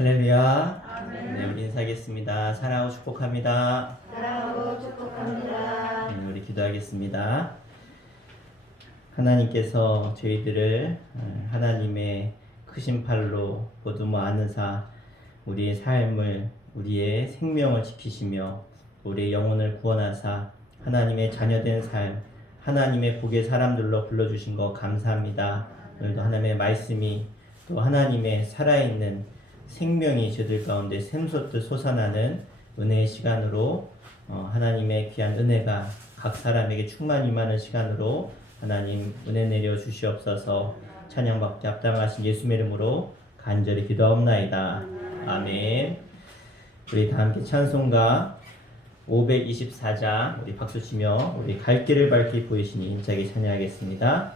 할렐루야. 아멘. 네, 우리 인사하겠습니다. 사랑하고 축복합니다. 사랑하고 축복합니다. 네, 우리 기도하겠습니다. 하나님께서 저희들을 하나님의 크신 팔로 보듬어 안으사 우리의 삶을, 우리의 생명을 지키시며 우리의 영혼을 구원하사 하나님의 자녀된 삶, 하나님의 복의 사람들로 불러주신 거 감사합니다. 오늘도 하나님의 말씀이 또 하나님의 살아있는 생명이 저들 가운데 샘솟듯 솟아나는 은혜의 시간으로 하나님의 귀한 은혜가 각 사람에게 충만히 임하는 시간으로 하나님 은혜 내려 주시옵소서. 찬양받기 합당하신 예수의 이름으로 간절히 기도하옵나이다. 아멘. 우리 다 함께 찬송가 524장 우리 박수치며 우리 갈 길을 밝히 보이시니 힘차게 찬양하겠습니다.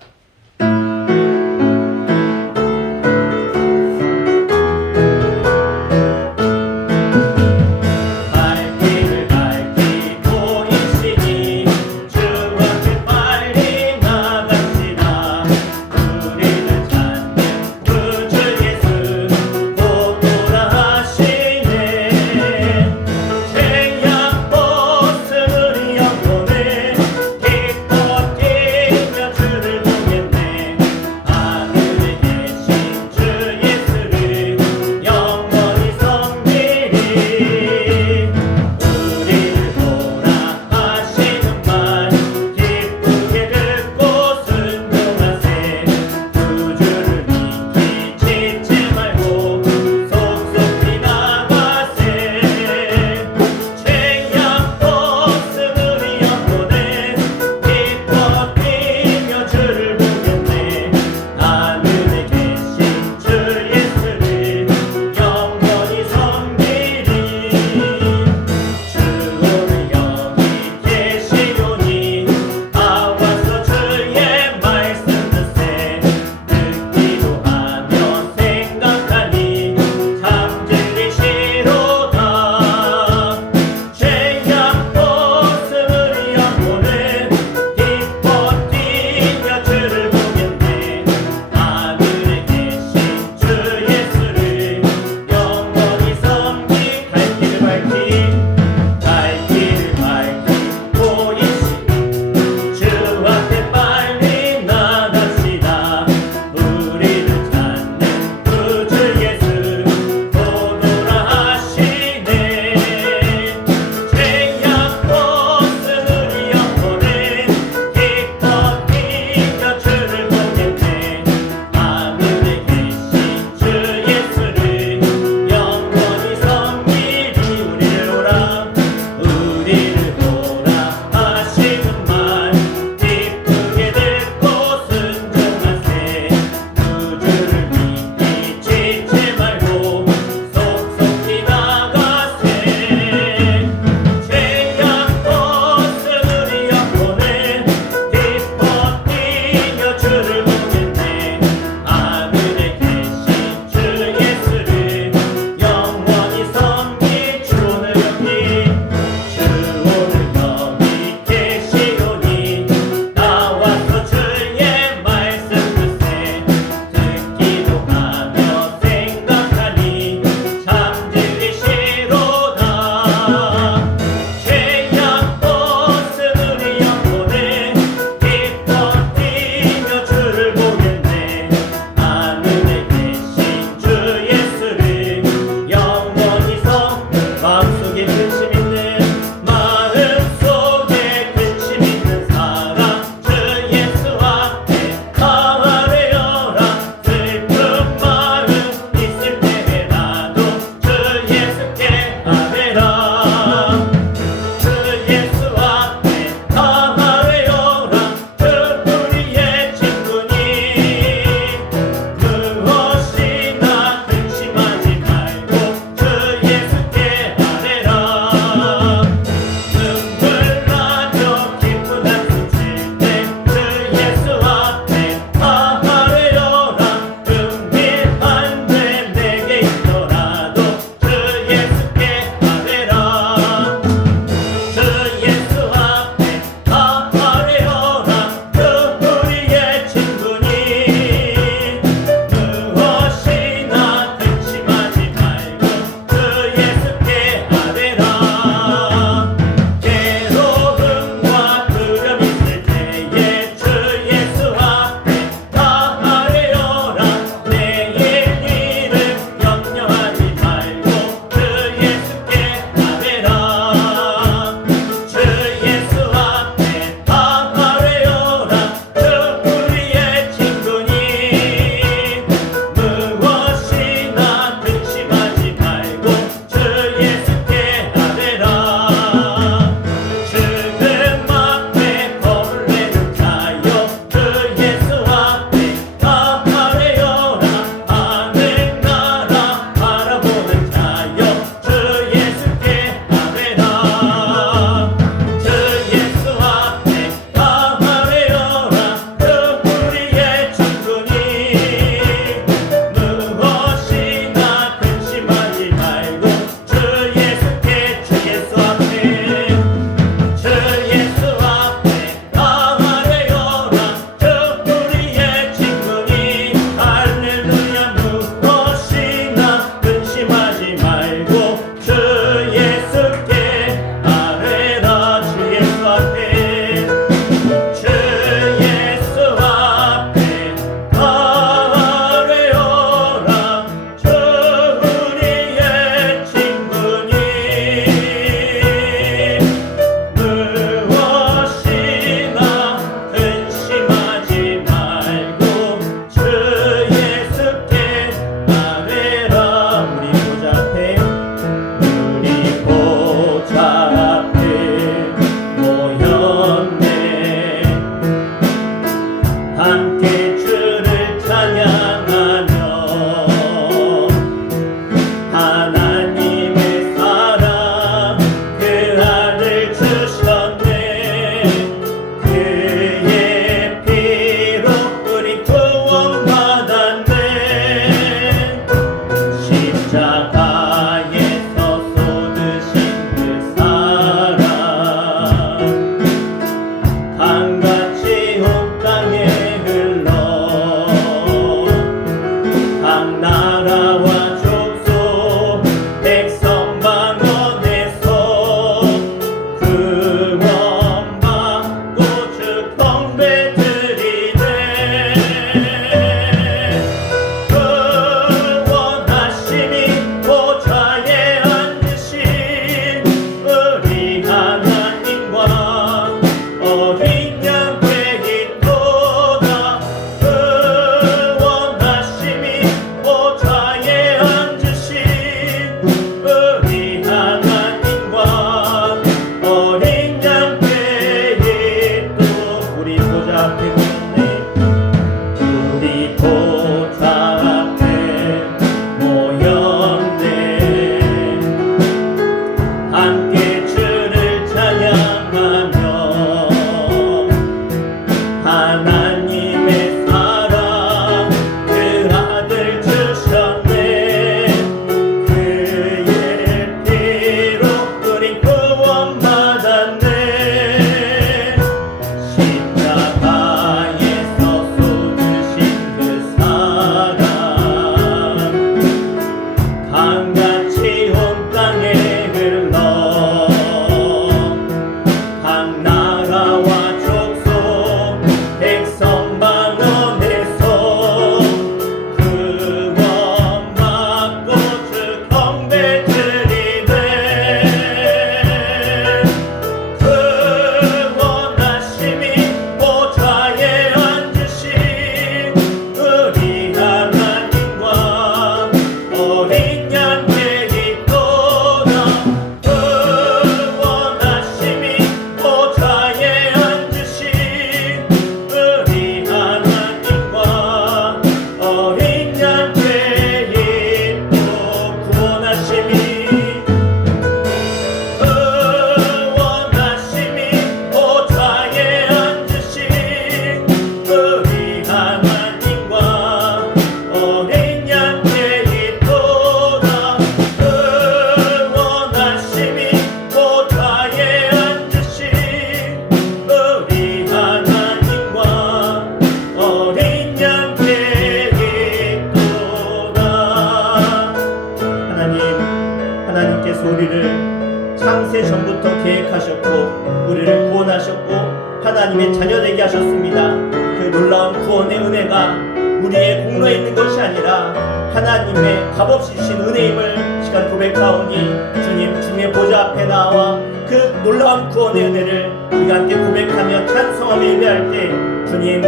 하나님의 자녀되게 하셨습니다. 그 놀라운 구원의 은혜가 우리의 공로에 있는 것이 아니라 하나님의 값없이 주신 은혜임을 시간 고백하오니 주님 주님의 보좌 앞에 나와 그 놀라운 구원의 은혜를 우리가 함께 고백하며 찬송하며 예배할 때 주님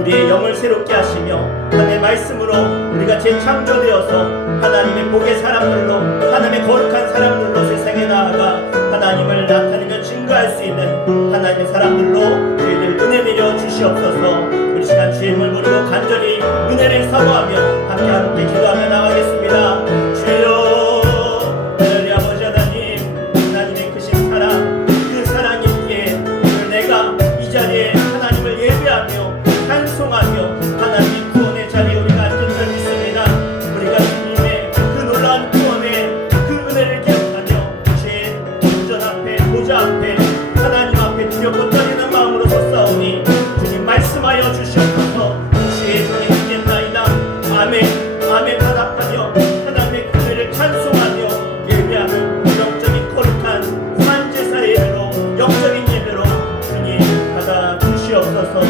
우리의 영을 새롭게 하시며 하나님의 말씀으로 우리가 재창조되어서 하나님의 복의 사람들로 하나님의 거룩한 사람들로 세상에 나아가 하나님을 나타내며 증거할 수 있는 하나님의 사람들로 저희들 은혜 내려 주시옵소서. 우리 시간 주의 이름을 부르고 간절히 은혜를 사모하며 함께 기도하며 나가겠습니다. 주여 하나님 아버지 하나님의 크신 사랑 그 사랑 있기에 오늘 내가 이 자리에 하나님을 예배하며 찬송하며 하나님의 구원의 자리에 우리가 앉은 줄 믿습니다. 우리가 주님의 그 놀라운 구원의 그 은혜를 기억하며 주의 온전 앞에 보좌 앞에 하나님 앞에 두렵고 떨리는 마음으로 섰사오니 주님 말씀하여 주시옵소서. 주의 종이 믿겠나이다. 아멘 아멘 하답하며 하나님의 그 은혜를 찬송하며 예배하는 영적인 거룩한 산제사의 예배로 영적인 예배로 주님 받아 주시옵소서.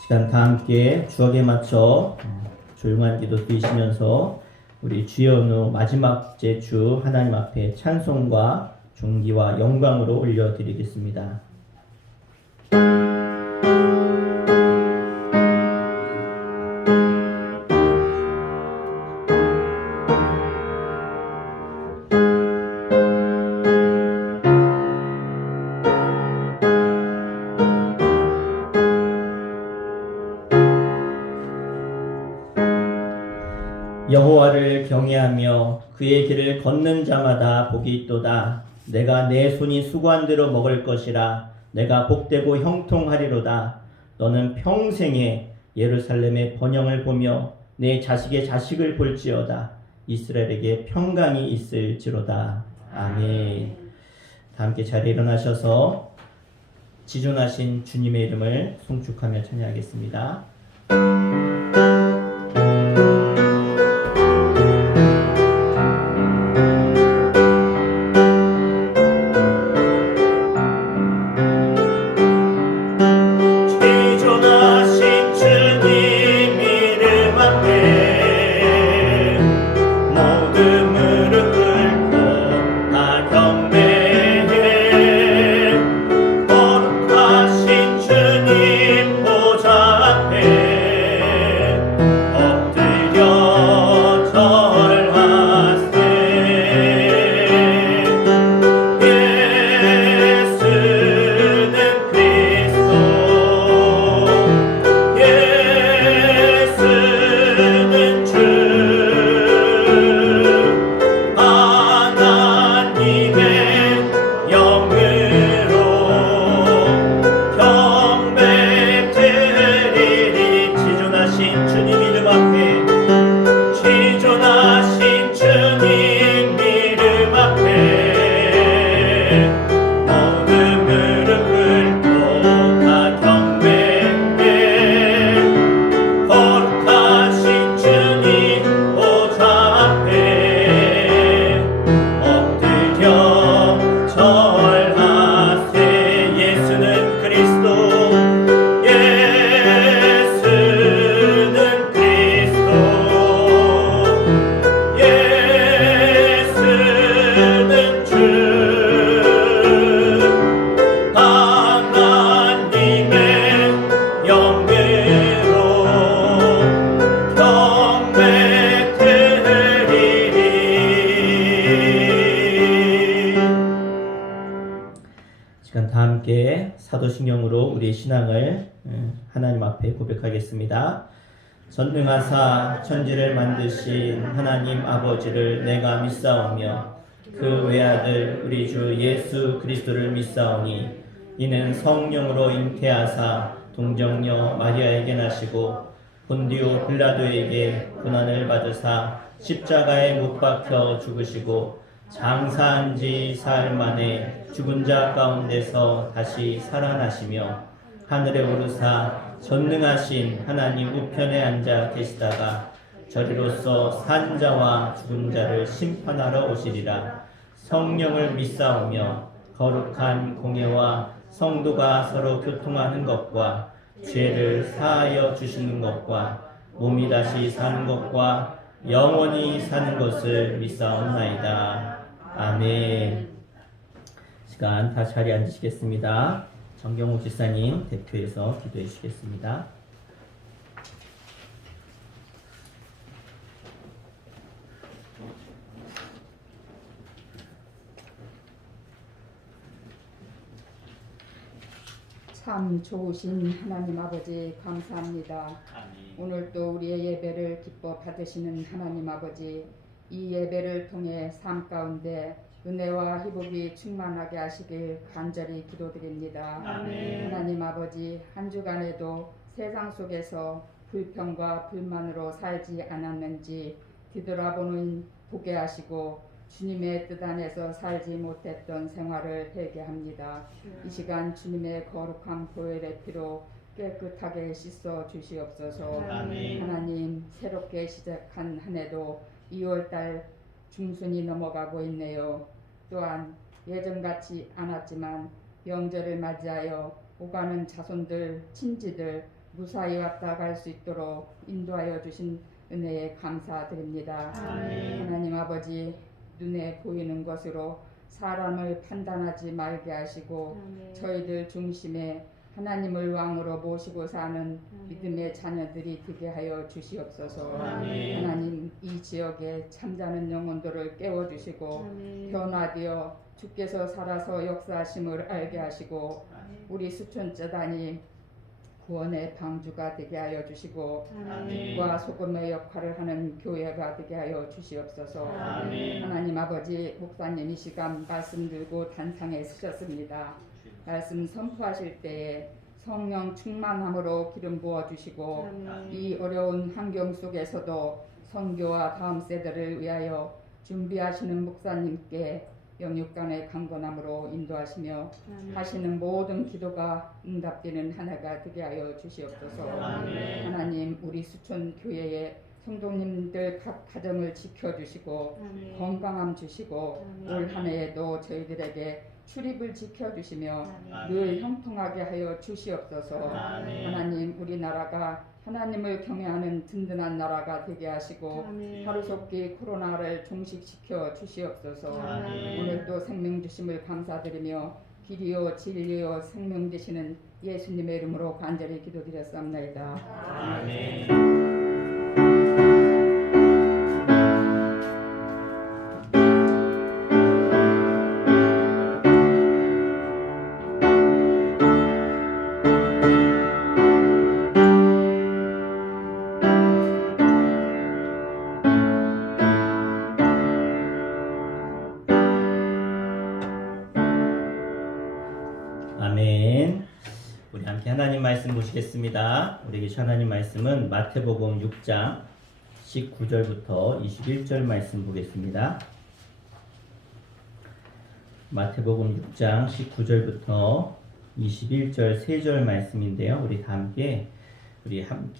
시간 다 함께 주역에 맞춰 조용한 기도 드리시면서 우리 주연우 마지막 주 하나님 앞에 찬송과 존귀와 영광으로 올려드리겠습니다. 여호와를 경외하며 그의 길을 걷는 자마다 복이 있도다. 내가 내 손이 수고한 대로 먹을 것이라. 내가 복되고 형통하리로다. 너는 평생에 예루살렘의 번영을 보며 내 자식의 자식을 볼지어다. 이스라엘에게 평강이 있을지로다. 아멘. 다 함께 자리에 일어나셔서 지존하신 주님의 이름을 송축하며 찬양하겠습니다. 사도신경으로 우리의 신앙을 하나님 앞에 고백하겠습니다. 전능하사 천지를 만드신 하나님 아버지를 내가 믿사오며 그 외아들 우리 주 예수 그리스도를 믿사오니 이는 성령으로 잉태하사 동정녀 마리아에게 나시고 본디오 빌라도에게 고난을 받으사 십자가에 못 박혀 죽으시고 장사한 지 사흘 만에 죽은 자 가운데서 다시 살아나시며 하늘에 오르사 전능하신 하나님 우편에 앉아 계시다가 저리로서 산 자와 죽은 자를 심판하러 오시리라. 성령을 믿사오며 거룩한 공예와 성도가 서로 교통하는 것과 죄를 사하여 주시는 것과 몸이 다시 사는 것과 영원히 사는 것을 믿사옵나이다. 아멘. 시간 다 자리에 앉으시겠습니다. 정경호 집사님 대표해서 기도해 주시겠습니다. 참 좋으신 하나님 아버지 감사합니다. 오늘도 우리의 예배를 기뻐 받으시는 하나님 아버지, 이 예배를 통해 삶 가운데 은혜와 회복이 충만하게 하시길 간절히 기도드립니다. 아멘. 하나님 아버지, 한 주간에도 세상 속에서 불평과 불만으로 살지 않았는지 뒤돌아보는 보게 하시고 주님의 뜻 안에서 살지 못했던 생활을 회개합니다. 이 시간 주님의 거룩한 보혈의 피로 깨끗하게 씻어 주시옵소서. 아멘. 하나님, 새롭게 시작한 한 해도 2월달 중순이 넘어가고 있네요. 또한 예전같이 않았지만 명절을 맞이하여 오가는 자손들, 친지들 무사히 왔다 갈 수 있도록 인도하여 주신 은혜에 감사드립니다. 아멘. 하나님 아버지, 눈에 보이는 것으로 사람을 판단하지 말게 하시고 저희들 중심에 하나님을 왕으로 모시고 사는 믿음의 자녀들이 되게 하여 주시옵소서. 아멘. 하나님, 이 지역에 잠자는 영혼들을 깨워주시고 변화되어 주께서 살아서 역사하심을 알게 하시고 우리 수천재단이 구원의 방주가 되게 하여 주시고 빛과 소금의 역할을 하는 교회가 되게 하여 주시옵소서. 아멘. 하나님 아버지, 목사님 이 시간 말씀 들고 단상에 서셨습니다. 말씀 선포하실 때에 성령 충만함으로 기름 부어 주시고 이 어려운 환경 속에서도 선교와 다음 세대를 위하여 준비하시는 목사님께 영육간의 강건함으로 인도하시며 하시는 모든 기도가 응답되는 한 해가 되게 하여 주시옵소서. 아멘. 하나님, 우리 수천 교회의 성도님들 각 가정을 지켜주시고 건강함 주시고 올 한 해에도 저희들에게 출입을 지켜주시며 늘 형통하게 하여 주시옵소서. 아멘. 하나님, 우리나라가 하나님을 경외하는 든든한 나라가 되게 하시고 하루속히 코로나를 종식시켜 주시옵소서. 아멘. 오늘도 생명 주심을 감사드리며 길이요 진리요 생명 되시는 예수님의 이름으로 간절히 기도드렸사옵나이다. 아멘. 아멘. 우리 함께 하나님 말씀 보시겠습니다. 우리에게 주신 하나님 말씀은 마태복음 6장 19절부터 21절 말씀 보겠습니다. 마태복음 6장 19절부터 21절 3절 말씀인데요. 우리 다 함께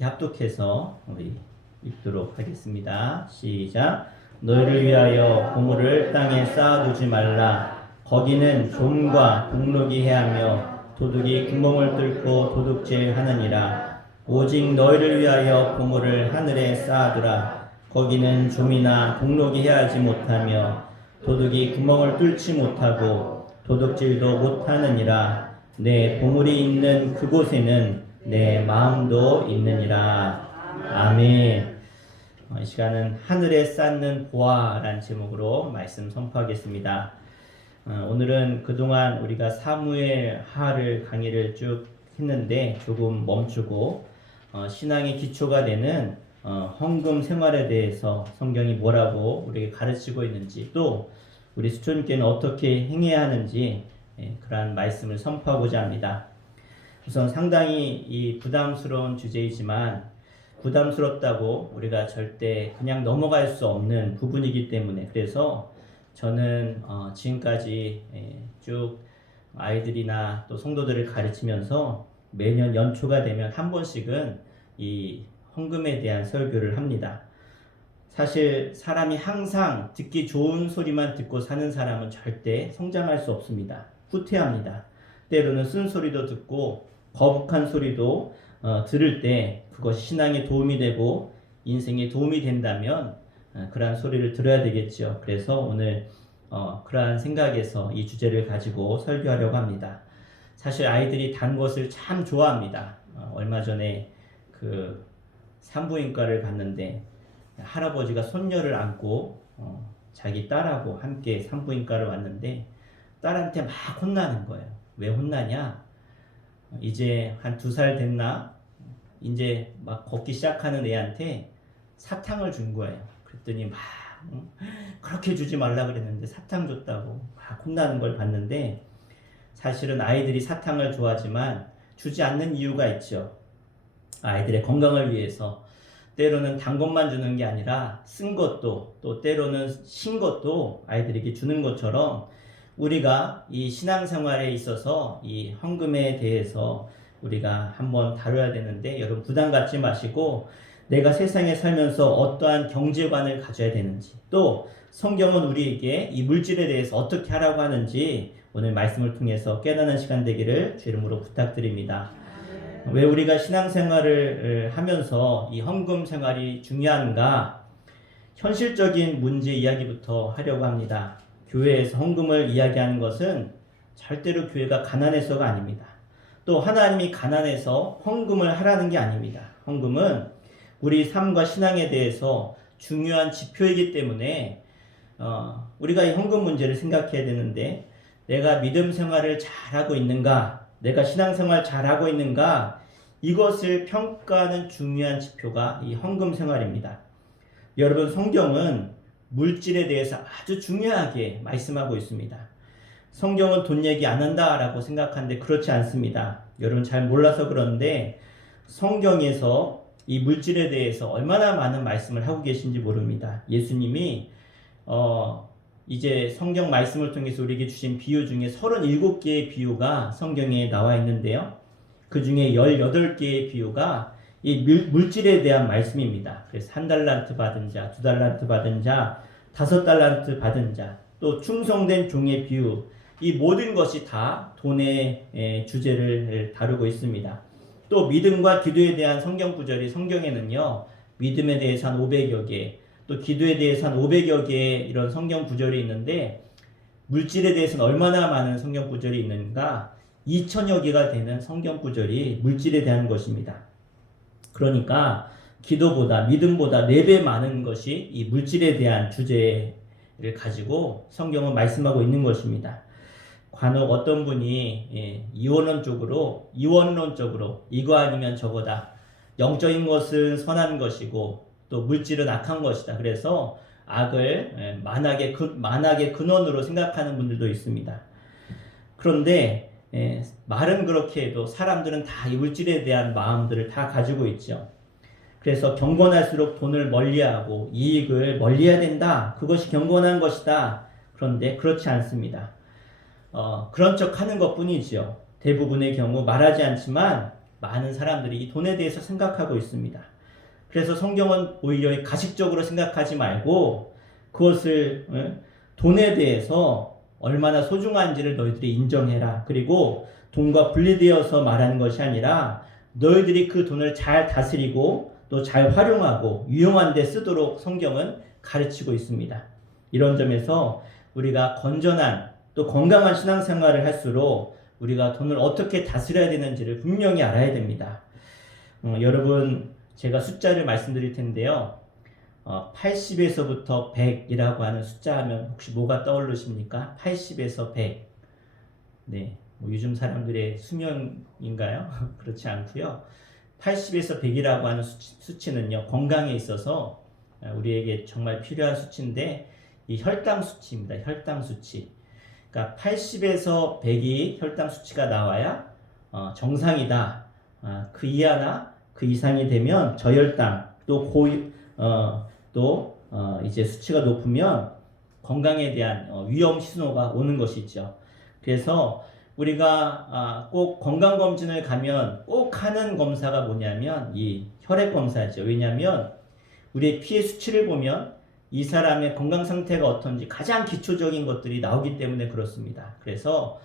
합독해서 우리 읽도록 하겠습니다. 시작. 너희를 위하여 보물을 땅에 쌓아두지 말라. 거기는 좀과 동록이 해하며 도둑이 구멍을 뚫고 도둑질 하느니라. 오직 너희를 위하여 보물을 하늘에 쌓아두라. 거기는 좀이나 동록이 해하지 못하며 도둑이 구멍을 뚫지 못하고 도둑질도 못하느니라. 내 보물이 있는 그곳에는 내 마음도 있느니라. 아멘. 이 시간은 하늘에 쌓는 보화라는 제목으로 말씀 선포하겠습니다. 오늘은 그동안 우리가 사무엘 하를 강의를 쭉 했는데 조금 멈추고 신앙의 기초가 되는 헌금 생활에 대해서 성경이 뭐라고 우리에게 가르치고 있는지 또 우리 수천교회는 어떻게 행해야 하는지 그러한 말씀을 선포하고자 합니다. 우선 상당히 이 부담스러운 주제이지만 부담스럽다고 우리가 절대 그냥 넘어갈 수 없는 부분이기 때문에 그래서 저는 지금까지 쭉 아이들이나 또 성도들을 가르치면서 매년 연초가 되면 한 번씩은 이 헌금에 대한 설교를 합니다. 사실 사람이 항상 듣기 좋은 소리만 듣고 사는 사람은 절대 성장할 수 없습니다. 후퇴합니다. 때로는 쓴소리도 듣고 거북한 소리도 들을 때 그것이 신앙에 도움이 되고 인생에 도움이 된다면 그러한 소리를 들어야 되겠죠. 그래서 오늘 그러한 생각에서 이 주제를 가지고 설교하려고 합니다. 사실 아이들이 단 것을 참 좋아합니다. 얼마 전에 그 산부인과를 갔는데 할아버지가 손녀를 안고 자기 딸하고 함께 산부인과를 왔는데 딸한테 막 혼나는 거예요. 왜 혼나냐? 이제 한 2살 됐나? 이제 막 걷기 시작하는 애한테 사탕을 준 거예요. 그랬더니 막 그렇게 주지 말라 그랬는데 사탕 줬다고 막 혼나는 걸 봤는데 사실은 아이들이 사탕을 좋아하지만 주지 않는 이유가 있죠. 아이들의 건강을 위해서 때로는 단 것만 주는 게 아니라 쓴 것도 또 때로는 신 것도 아이들에게 주는 것처럼 우리가 이 신앙생활에 있어서 이 헌금에 대해서 우리가 한번 다뤄야 되는데 여러분 부담 갖지 마시고 내가 세상에 살면서 어떠한 경제관을 가져야 되는지 또 성경은 우리에게 이 물질에 대해서 어떻게 하라고 하는지 오늘 말씀을 통해서 깨닫는 시간 되기를 주 이름으로 부탁드립니다. 왜 우리가 신앙생활을 하면서 이 헌금 생활이 중요한가? 현실적인 문제 이야기부터 하려고 합니다. 교회에서 헌금을 이야기하는 것은 절대로 교회가 가난해서가 아닙니다. 또 하나님이 가난해서 헌금을 하라는 게 아닙니다. 헌금은 우리 삶과 신앙에 대해서 중요한 지표이기 때문에 우리가 이 헌금 문제를 생각해야 되는데 내가 믿음 생활을 잘하고 있는가? 내가 신앙생활 잘하고 있는가? 이것을 평가하는 중요한 지표가 이 헌금 생활입니다. 여러분 성경은 물질에 대해서 아주 중요하게 말씀하고 있습니다. 성경은 돈 얘기 안 한다라고 생각하는데 그렇지 않습니다. 여러분 잘 몰라서 그런데 성경에서 이 물질에 대해서 얼마나 많은 말씀을 하고 계신지 모릅니다. 예수님이 이제 성경 말씀을 통해서 우리에게 주신 비유 중에 37개의 비유가 성경에 나와 있는데요. 그 중에 18개의 비유가 이 물질에 대한 말씀입니다. 그래서 1달란트 받은 자, 2달란트 받은 자, 5달란트 받은 자, 또 충성된 종의 비유, 이 모든 것이 다 돈의 주제를 다루고 있습니다. 또 믿음과 기도에 대한 성경 구절이 성경에는요, 믿음에 대해서 한 500여 개, 또 기도에 대해서 한 500여 개의 이런 성경 구절이 있는데 물질에 대해서는 얼마나 많은 성경 구절이 있는가? 2000여 개가 되는 성경 구절이 물질에 대한 것입니다. 그러니까 기도보다 믿음보다 4배 많은 것이 이 물질에 대한 주제를 가지고 성경은 말씀하고 있는 것입니다. 간혹 어떤 분이 이원론적으로 이거 아니면 저거다. 영적인 것은 선한 것이고 또 물질은 악한 것이다. 그래서 악을 만악의 근원으로 생각하는 분들도 있습니다. 그런데 말은 그렇게 해도 사람들은 다 이 물질에 대한 마음들을 다 가지고 있죠. 그래서 경건할수록 돈을 멀리하고 이익을 멀리해야 된다. 그것이 경건한 것이다. 그런데 그렇지 않습니다. 그런 척 하는 것 뿐이죠. 대부분의 경우 말하지 않지만 많은 사람들이 이 돈에 대해서 생각하고 있습니다. 그래서 성경은 오히려 가식적으로 생각하지 말고 그것을 돈에 대해서 얼마나 소중한지를 너희들이 인정해라. 그리고 돈과 분리되어서 말하는 것이 아니라 너희들이 그 돈을 잘 다스리고 또 잘 활용하고 유용한 데 쓰도록 성경은 가르치고 있습니다. 이런 점에서 우리가 건전한 또 건강한 신앙생활을 할수록 우리가 돈을 어떻게 다스려야 되는지를 분명히 알아야 됩니다. 여러분 제가 숫자를 말씀드릴 텐데요. 80에서부터 100이라고 하는 숫자 하면 혹시 뭐가 떠오르십니까? 80에서 100. 네, 요즘 사람들의 수명인가요? 그렇지 않고요. 80에서 100이라고 하는 수치는요. 건강에 있어서 우리에게 정말 필요한 수치인데 이 혈당 수치입니다. 혈당 수치. 그러니까 80에서 100이 혈당 수치가 나와야 정상이다. 그 이하나 그 이상이 되면 저혈당 이제 수치가 높으면 건강에 대한 위험 신호가 오는 것이죠. 그래서 우리가 꼭 건강검진을 가면 꼭 하는 검사가 뭐냐면 이 혈액 검사죠. 왜냐하면 우리의 피의 수치를 보면 이 사람의 건강 상태가 어떤지 가장 기초적인 것들이 나오기 때문에 그렇습니다. 그래서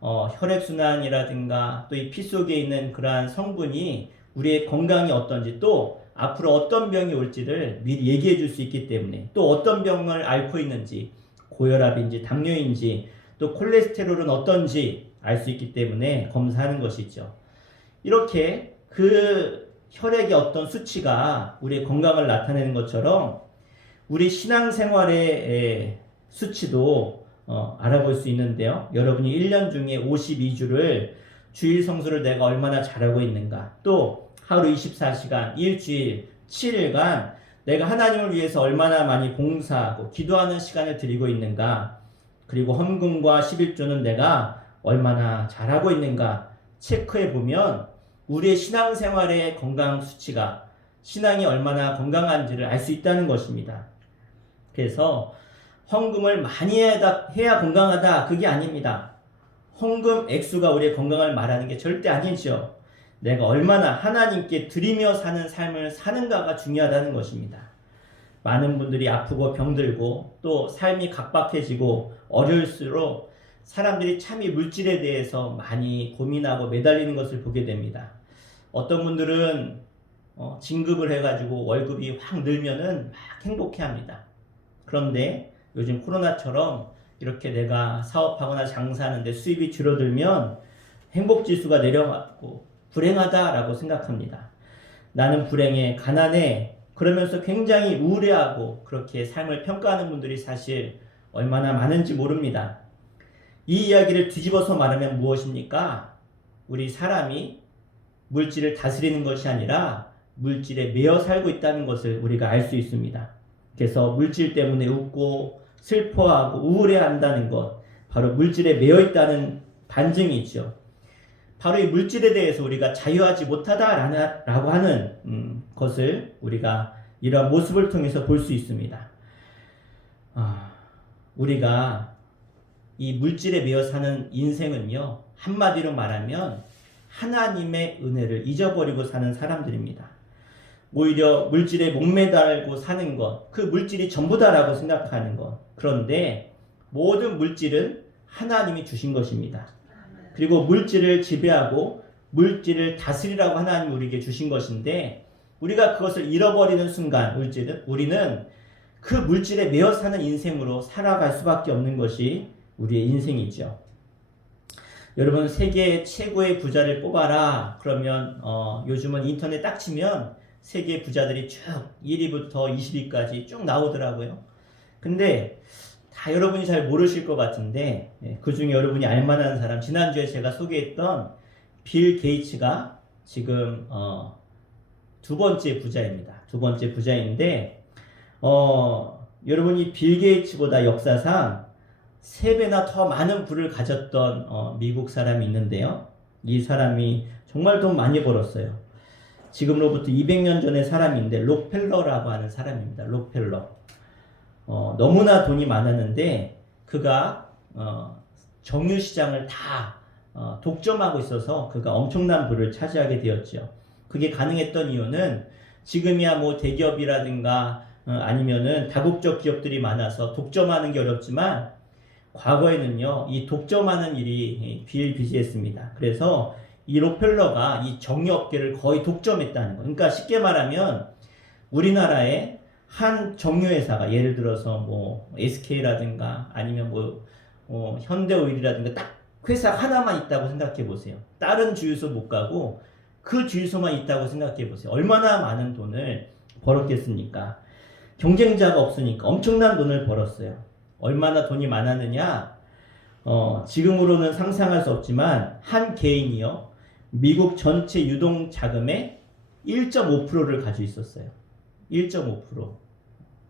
혈액순환이라든가 또 이 피 속에 있는 그러한 성분이 우리의 건강이 어떤지 또 앞으로 어떤 병이 올지를 미리 얘기해 줄 수 있기 때문에 또 어떤 병을 앓고 있는지 고혈압인지 당뇨인지 또 콜레스테롤은 어떤지 알 수 있기 때문에 검사하는 것이죠. 이렇게 그 혈액의 어떤 수치가 우리의 건강을 나타내는 것처럼 우리 신앙생활의 수치도 알아볼 수 있는데요. 여러분이 1년 중에 52주를 주일 성수를 내가 얼마나 잘하고 있는가, 또 하루 24시간, 일주일, 7일간 내가 하나님을 위해서 얼마나 많이 봉사하고 기도하는 시간을 드리고 있는가, 그리고 헌금과 11조는 내가 얼마나 잘하고 있는가 체크해 보면 우리의 신앙생활의 건강 수치가 신앙이 얼마나 건강한지를 알 수 있다는 것입니다. 그래서 헌금을 많이 해야 건강하다, 그게 아닙니다. 헌금 액수가 우리의 건강을 말하는 게 절대 아니죠. 내가 얼마나 하나님께 드리며 사는 삶을 사는가가 중요하다는 것입니다. 많은 분들이 아프고 병들고 또 삶이 각박해지고 어려울수록 사람들이 참 이 물질에 대해서 많이 고민하고 매달리는 것을 보게 됩니다. 어떤 분들은 진급을 해가지고 월급이 확 늘면은 막 행복해합니다. 그런데 요즘 코로나처럼 이렇게 내가 사업하거나 장사하는데 수입이 줄어들면 행복지수가 내려가고 불행하다라고 생각합니다. 나는 불행해, 가난해, 그러면서 굉장히 우울해하고 그렇게 삶을 평가하는 분들이 사실 얼마나 많은지 모릅니다. 이 이야기를 뒤집어서 말하면 무엇입니까? 우리 사람이 물질을 다스리는 것이 아니라 물질에 매여 살고 있다는 것을 우리가 알 수 있습니다. 그래서 물질 때문에 웃고 슬퍼하고 우울해한다는 것, 바로 물질에 매여 있다는 반증이죠. 바로 이 물질에 대해서 우리가 자유하지 못하다라고 하는 것을 우리가 이러한 모습을 통해서 볼 수 있습니다. 우리가 이 물질에 매여 사는 인생은요, 한마디로 말하면 하나님의 은혜를 잊어버리고 사는 사람들입니다. 오히려 물질에 목매달고 사는 것, 그 물질이 전부다라고 생각하는 것. 그런데 모든 물질은 하나님이 주신 것입니다. 그리고 물질을 지배하고 물질을 다스리라고 하나님이 우리에게 주신 것인데, 우리가 그것을 잃어버리는 순간 우리는 그 물질에 매여 사는 인생으로 살아갈 수밖에 없는 것이 우리의 인생이죠. 여러분, 세계 최고의 부자를 뽑아라 그러면 요즘은 인터넷 딱 치면 세계 부자들이 쭉 1위부터 20위까지 쭉 나오더라고요. 근데 다 여러분이 잘 모르실 것 같은데, 그 중에 여러분이 알만한 사람, 지난주에 제가 소개했던 빌 게이츠가 지금 두 번째 부자입니다. 두 번째 부자인데, 여러분이 빌 게이츠보다 역사상 3배나 더 많은 부를 가졌던 미국 사람이 있는데요. 이 사람이 정말 돈 많이 벌었어요. 지금으로부터 200년 전의 사람인데 록펠러라고 하는 사람입니다. 록펠러. 너무나 돈이 많았는데 그가 정유시장을 다 독점하고 있어서 그가 엄청난 부를 차지하게 되었죠. 그게 가능했던 이유는 지금이야 뭐 대기업이라든가 아니면은 다국적 기업들이 많아서 독점하는 게 어렵지만 과거에는요, 이 독점하는 일이 비일비재했습니다. 그래서 이 록펠러가 이 정유업계를 거의 독점했다는 거. 그러니까 쉽게 말하면 우리나라에 한 정유회사가 예를 들어서 뭐 SK라든가 아니면 뭐 현대오일이라든가 딱 회사 하나만 있다고 생각해 보세요. 다른 주유소 못 가고 그 주유소만 있다고 생각해 보세요. 얼마나 많은 돈을 벌었겠습니까? 경쟁자가 없으니까 엄청난 돈을 벌었어요. 얼마나 돈이 많았느냐? 지금으로는 상상할 수 없지만 한 개인이요, 미국 전체 유동 자금의 1.5%를 가지고 있었어요. 1.5%.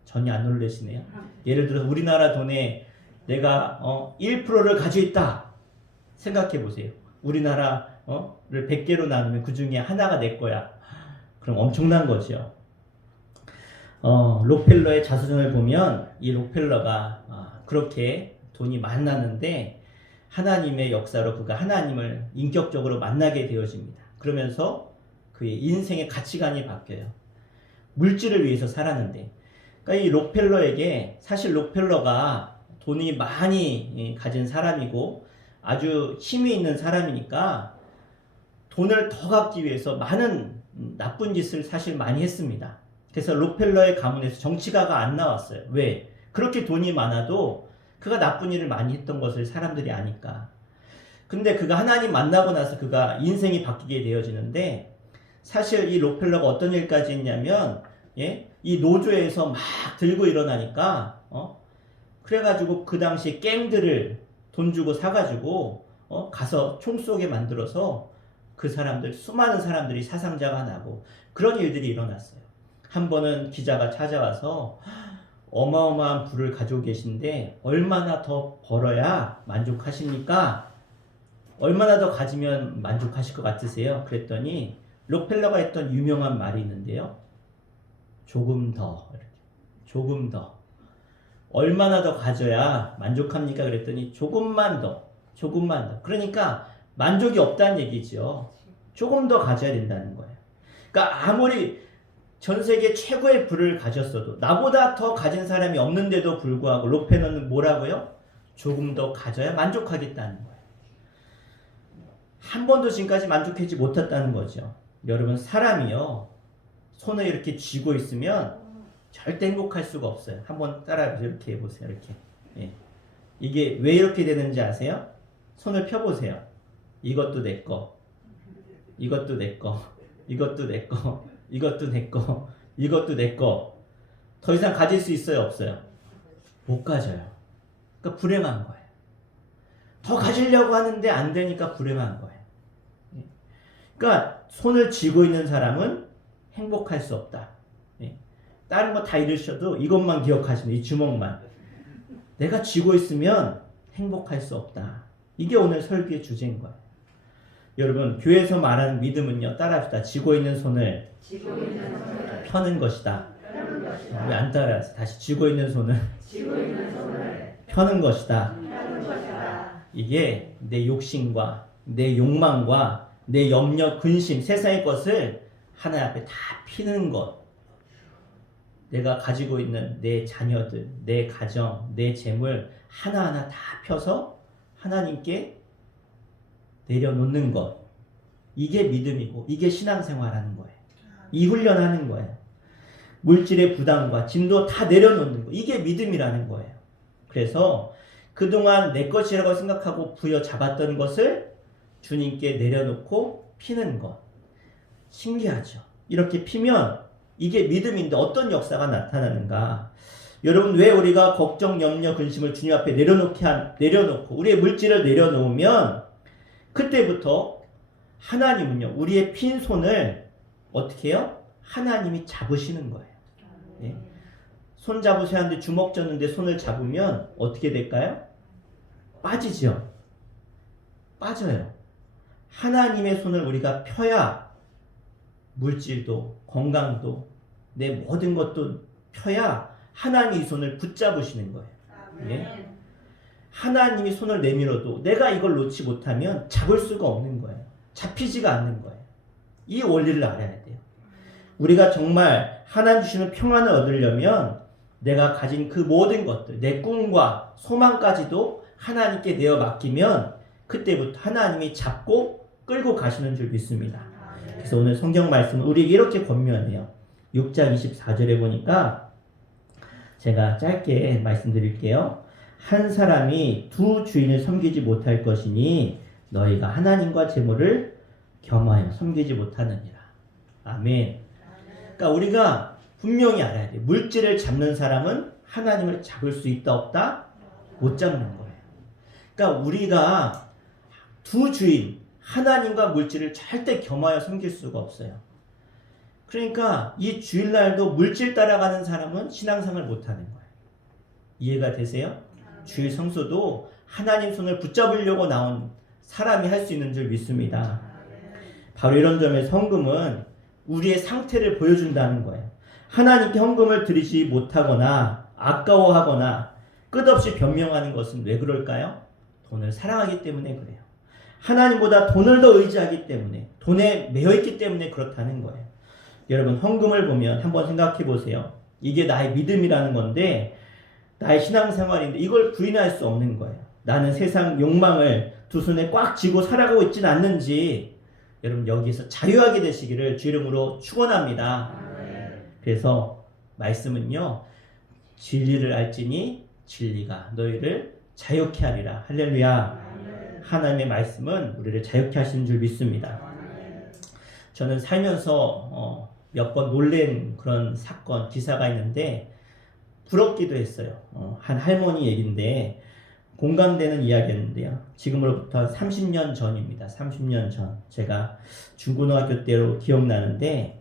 전혀 안 놀라시네요. 예를 들어 우리나라 돈에 내가 1%를 가지고 있다 생각해 보세요. 우리나라를 100개로 나누면 그 중에 하나가 내 거야. 그럼 엄청난 거죠. 록펠러의 자서전을 보면 이 록펠러가 그렇게 돈이 많았는데 하나님의 역사로 그가 하나님을 인격적으로 만나게 되어집니다. 그러면서 그의 인생의 가치관이 바뀌어요. 물질을 위해서 살았는데, 그러니까 이 록펠러에게 사실 록펠러가 돈이 많이 가진 사람이고 아주 힘이 있는 사람이니까 돈을 더 갖기 위해서 많은 나쁜 짓을 사실 많이 했습니다. 그래서 록펠러의 가문에서 정치가가 안 나왔어요. 왜? 그렇게 돈이 많아도 그가 나쁜 일을 많이 했던 것을 사람들이 아니까. 근데 그가 하나님 만나고 나서 그가 인생이 바뀌게 되어지는데, 사실 이 록펠러가 어떤 일까지 했냐면, 이 노조에서 막 들고 일어나니까, 그래가지고 그 당시에 갱들을 돈 주고 사가지고, 가서 총 쏘게 만들어서 그 사람들, 수많은 사람들이 사상자가 나고 그런 일들이 일어났어요. 한 번은 기자가 찾아와서 어마어마한 부를 가지고 계신데 얼마나 더 벌어야 만족하십니까? 얼마나 더 가지면 만족하실 것 같으세요? 그랬더니 록펠러가 했던 유명한 말이 있는데요. 조금 더, 이렇게. 조금 더. 얼마나 더 가져야 만족합니까? 그랬더니 조금만 더, 조금만 더. 그러니까 만족이 없다는 얘기죠. 조금 더 가져야 된다는 거예요. 그러니까 아무리 전 세계 최고의 부를 가졌어도 나보다 더 가진 사람이 없는데도 불구하고 록펠러는 뭐라고요? 조금 더 가져야 만족하겠다는 거예요. 한 번도 지금까지 만족하지 못했다는 거죠. 여러분, 사람이요, 손을 이렇게 쥐고 있으면 절대 행복할 수가 없어요. 한번 따라해보세요. 이렇게 해보세요. 이렇게. 이게 왜 이렇게 되는지 아세요? 손을 펴보세요. 이것도 내 거, 이것도 내 거, 이것도 내 거, 이것도 내 거, 이것도 내 거. 더 이상 가질 수 있어요? 없어요? 못 가져요. 그러니까 불행한 거예요. 더 가지려고 하는데 안 되니까 불행한 거예요. 그러니까 손을 쥐고 있는 사람은 행복할 수 없다. 다른 거 다 잃으셔도 이것만 기억하시면, 이 주먹만. 내가 쥐고 있으면 행복할 수 없다. 이게 오늘 설교의 주제인 거예요. 여러분, 교회에서 말하는 믿음은요, 따라합시다. 쥐고 있는 손을 펴는 것이다. 왜 안 따라하세요? 다시 쥐고 있는 손을 펴는 것이다. 이게 내 욕심과 내 욕망과 내 염려, 근심, 세상의 것을 하나님 앞에 다 피는 것. 내가 가지고 있는 내 자녀들, 내 가정, 내 재물 하나하나 다 펴서 하나님께 내려놓는 것. 이게 믿음이고 이게 신앙생활하는 거예요. 이 훈련하는 거예요. 물질의 부담과 짐도 다 내려놓는 거. 이게 믿음이라는 거예요. 그래서 그동안 내 것이라고 생각하고 부여잡았던 것을 주님께 내려놓고 피는 것. 신기하죠. 이렇게 피면 이게 믿음인데 어떤 역사가 나타나는가? 여러분, 왜 우리가 걱정, 염려, 근심을 주님 앞에 내려놓고 우리의 물질을 내려놓으면 그때부터 하나님은요, 우리의 핀 손을 어떻게 해요? 하나님이 잡으시는 거예요. 손 잡으셔야 하는데 주먹 쥐는데 손을 잡으면 어떻게 될까요? 빠지죠. 빠져요. 하나님의 손을 우리가 펴야 물질도 건강도 내 모든 것도 펴야 하나님이 이 손을 붙잡으시는 거예요. 하나님이 손을 내밀어도 내가 이걸 놓지 못하면 잡을 수가 없는 거예요. 잡히지가 않는 거예요. 이 원리를 알아야 돼요. 우리가 정말 하나님 주시는 평안을 얻으려면 내가 가진 그 모든 것들, 내 꿈과 소망까지도 하나님께 내어 맡기면 그때부터 하나님이 잡고 끌고 가시는 줄 믿습니다. 그래서 오늘 성경 말씀은 우리에게 이렇게 권면해요. 6장 24절에 보니까 제가 짧게 말씀드릴게요. 한 사람이 두 주인을 섬기지 못할 것이니 너희가 하나님과 재물을 겸하여 섬기지 못하느니라. 아멘. 그러니까 우리가 분명히 알아야 돼요. 물질을 잡는 사람은 하나님을 잡을 수 있다 없다? 못 잡는 거예요. 그러니까 우리가 두 주인, 하나님과 물질을 절대 겸하여 섬길 수가 없어요. 그러니까 이 주일날도 물질 따라가는 사람은 신앙생활 못하는 거예요. 이해가 되세요? 주일 성수도 하나님 손을 붙잡으려고 나온 사람이 할 수 있는 줄 믿습니다. 바로 이런 점에서 헌금은 우리의 상태를 보여준다는 거예요. 하나님께 헌금을 드리지 못하거나 아까워하거나 끝없이 변명하는 것은 왜 그럴까요? 돈을 사랑하기 때문에 그래요. 하나님보다 돈을 더 의지하기 때문에, 돈에 매여있기 때문에 그렇다는 거예요. 여러분 헌금을 보면 한번 생각해 보세요. 이게 나의 믿음이라는 건데 나의 신앙생활인데 이걸 부인할 수 없는 거예요. 나는 세상 욕망을 두 손에 꽉 쥐고 살아가고 있지는 않는지 여러분 여기서 자유하게 되시기를 주 이름으로 축원합니다. 그래서 말씀은요. 진리를 알지니 진리가 너희를 자유케 하리라. 할렐루야. 하나님의 말씀은 우리를 자유케 하시는 줄 믿습니다. 저는 살면서 몇 번 놀란 그런 사건, 기사가 있는데 부럽기도 했어요. 한 할머니 얘기인데 공감되는 이야기였는데요. 지금으로부터 한 30년 전입니다. 30년 전. 제가 중고등학교 때로 기억나는데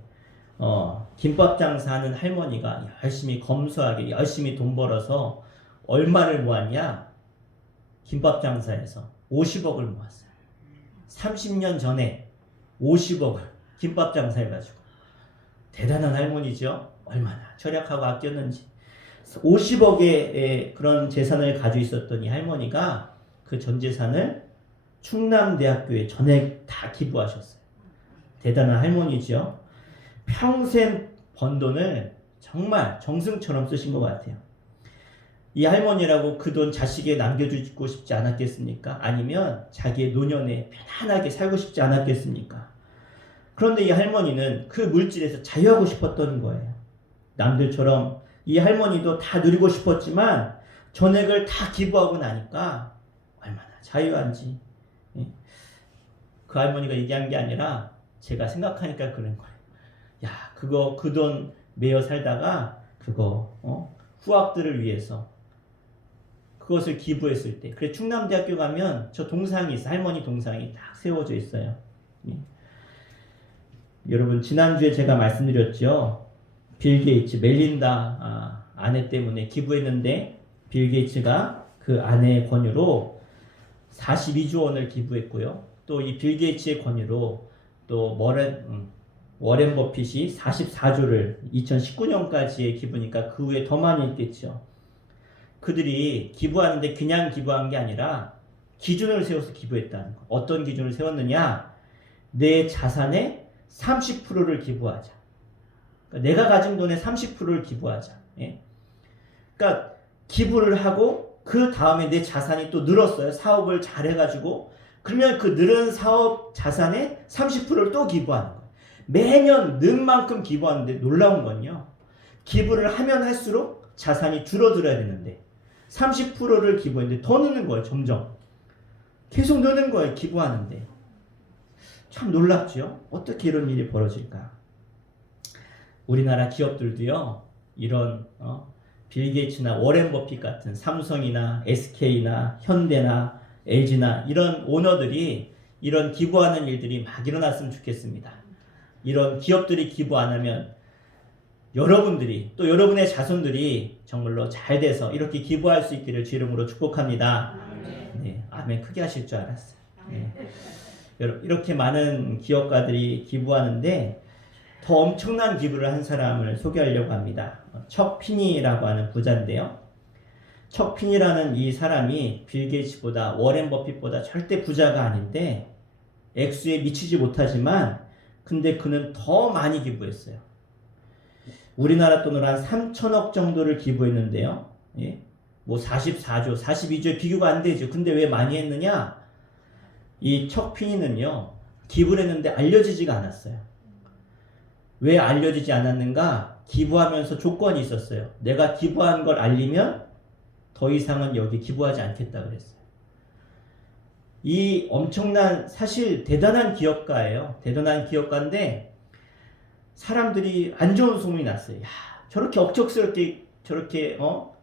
김밥 장사하는 할머니가 열심히 검소하게 열심히 돈 벌어서 얼마를 모았냐? 김밥 장사에서 50억을 모았어요. 30년 전에 50억을 김밥 장사해가지고 대단한 할머니죠. 얼마나 절약하고 아꼈는지. 50억의 그런 재산을 가지고 있었던 이 할머니가 그 전 재산을 충남대학교에 전액 다 기부하셨어요. 대단한 할머니죠. 평생 번 돈을 정말 정승처럼 쓰신 것 같아요. 이 할머니라고 그 돈 자식에 남겨주고 싶지 않았겠습니까? 아니면 자기의 노년에 편안하게 살고 싶지 않았겠습니까? 그런데 이 할머니는 그 물질에서 자유하고 싶었던 거예요. 남들처럼 이 할머니도 다 누리고 싶었지만 전액을 다 기부하고 나니까 얼마나 자유한지. 그 할머니가 얘기한 게 아니라 제가 생각하니까 그런 거예요. 야, 그거 그 돈 매여 살다가 그거 후학들을 위해서 그것을 기부했을 때, 그래 충남대학교 가면 저 동상이 있어, 할머니 동상이 딱 세워져 있어요. 여러분 지난주에 제가 말씀드렸죠. 빌 게이츠 멜린다 아내 때문에 기부했는데 빌 게이츠가 그 아내의 권유로 42조 원을 기부했고요. 또 이 빌 게이츠의 권유로 또 워렌 버핏이 44조를 2019년까지의 기부니까 그 후에 더 많이 있겠죠. 그들이 기부하는데 그냥 기부한 게 아니라 기준을 세워서 기부했다는 거. 어떤 기준을 세웠느냐? 내 자산의 30%를 기부하자. 그러니까 내가 가진 돈의 30%를 기부하자. 예? 그러니까 기부를 하고 그 다음에 내 자산이 또 늘었어요. 사업을 잘 해가지고. 그러면 그 늘은 사업 자산의 30%를 또 기부하는 거예요. 매년 는 만큼 기부하는데 놀라운 건요. 기부를 하면 할수록 자산이 줄어들어야 되는데 30%를 기부했는데 더 느는 거예요. 점점. 계속 느는 거예요. 기부하는데. 참 놀랍죠. 어떻게 이런 일이 벌어질까. 우리나라 기업들도요. 이런 빌 게이츠나 워렌 버핏 같은 삼성이나 SK나 현대나 LG나 이런 오너들이 이런 기부하는 일들이 막 일어났으면 좋겠습니다. 이런 기업들이 기부 안 하면 여러분들이 또 여러분의 자손들이 정말로 잘 돼서 이렇게 기부할 수 있기를 주 이름으로 축복합니다. 네, 아멘 크게 하실 줄 알았어요. 네. 이렇게 많은 기업가들이 기부하는데 더 엄청난 기부를 한 사람을 소개하려고 합니다. 척 피니라고 하는 부자인데요. 척 피니라는 이 사람이 빌 게이츠보다 워렌 버핏보다 절대 부자가 아닌데 액수에 미치지 못하지만 근데 그는 더 많이 기부했어요. 우리나라 돈으로 한 3천억 정도를 기부했는데요. 예? 뭐 44조, 42조에 비교가 안 되죠. 근데 왜 많이 했느냐? 이 척 피니는요. 기부를 했는데 알려지지가 않았어요. 왜 알려지지 않았는가? 기부하면서 조건이 있었어요. 내가 기부한 걸 알리면 더 이상은 여기 기부하지 않겠다 그랬어요. 이 엄청난 사실 대단한 기업가예요. 대단한 기업가인데 사람들이 안 좋은 소문이 났어요. 야, 저렇게 억척스럽게 저렇게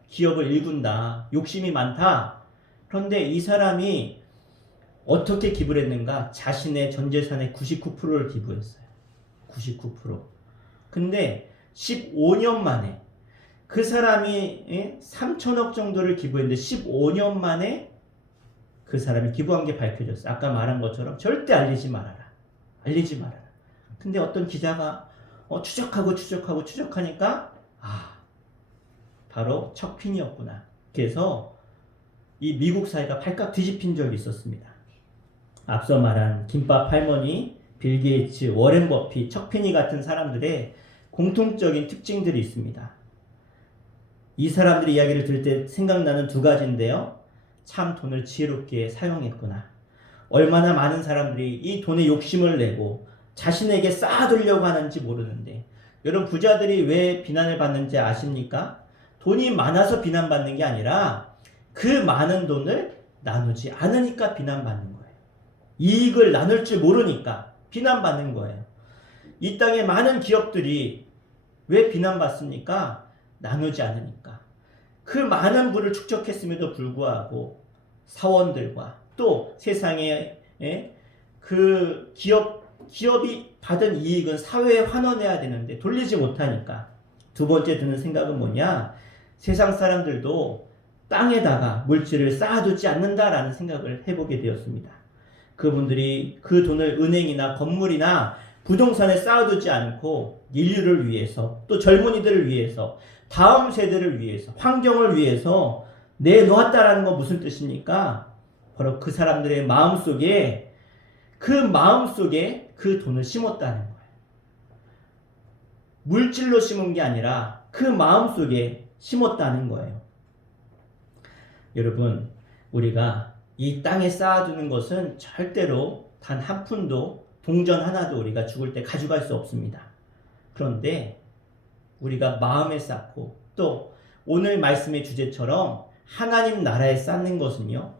기업을 일군다. 욕심이 많다. 그런데 이 사람이 어떻게 기부를 했는가? 자신의 전 재산의 99%를 기부했어요. 99%. 근데 15년 만에 그 사람이 3천억 정도를 기부했는데 15년 만에 그 사람이 기부한 게 밝혀졌어요. 아까 말한 것처럼 절대 알리지 말아라. 알리지 말아라. 근데 어떤 기자가 추적하니까 바로 척 피니였구나. 그래서 이 미국 사회가 발칵 뒤집힌 적이 있었습니다. 앞서 말한 김밥 할머니, 빌 게이츠, 워렌 버핏, 척 페니 같은 사람들의 공통적인 특징들이 있습니다. 이 사람들의 이야기를 들을 때 생각나는 두 가지인데요. 참 돈을 지혜롭게 사용했구나. 얼마나 많은 사람들이 이 돈에 욕심을 내고 자신에게 쌓아두려고 하는지 모르는데, 여러분 부자들이 왜 비난을 받는지 아십니까? 돈이 많아서 비난받는 게 아니라 그 많은 돈을 나누지 않으니까 비난받는 거예요. 이익을 나눌 줄 모르니까 비난받는 거예요. 이 땅에 많은 기업들이 왜 비난받습니까? 나누지 않으니까. 그 많은 부를 축적했음에도 불구하고 사원들과 또 세상에 그 기업이 받은 이익은 사회에 환원해야 되는데 돌리지 못하니까. 두 번째 드는 생각은 뭐냐? 세상 사람들도 땅에다가 물질을 쌓아두지 않는다라는 생각을 해보게 되었습니다. 그분들이 그 돈을 은행이나 건물이나 부동산에 쌓아두지 않고 인류를 위해서, 또 젊은이들을 위해서, 다음 세대를 위해서, 환경을 위해서 내놓았다라는 건 무슨 뜻입니까? 바로 그 사람들의 마음속에 그 돈을 심었다는 거예요. 물질로 심은 게 아니라 그 마음속에 심었다는 거예요. 여러분, 우리가 이 땅에 쌓아두는 것은 절대로 단 한 푼도, 동전 하나도 우리가 죽을 때 가져갈 수 없습니다. 그런데 우리가 마음에 쌓고, 또 오늘 말씀의 주제처럼 하나님 나라에 쌓는 것은요,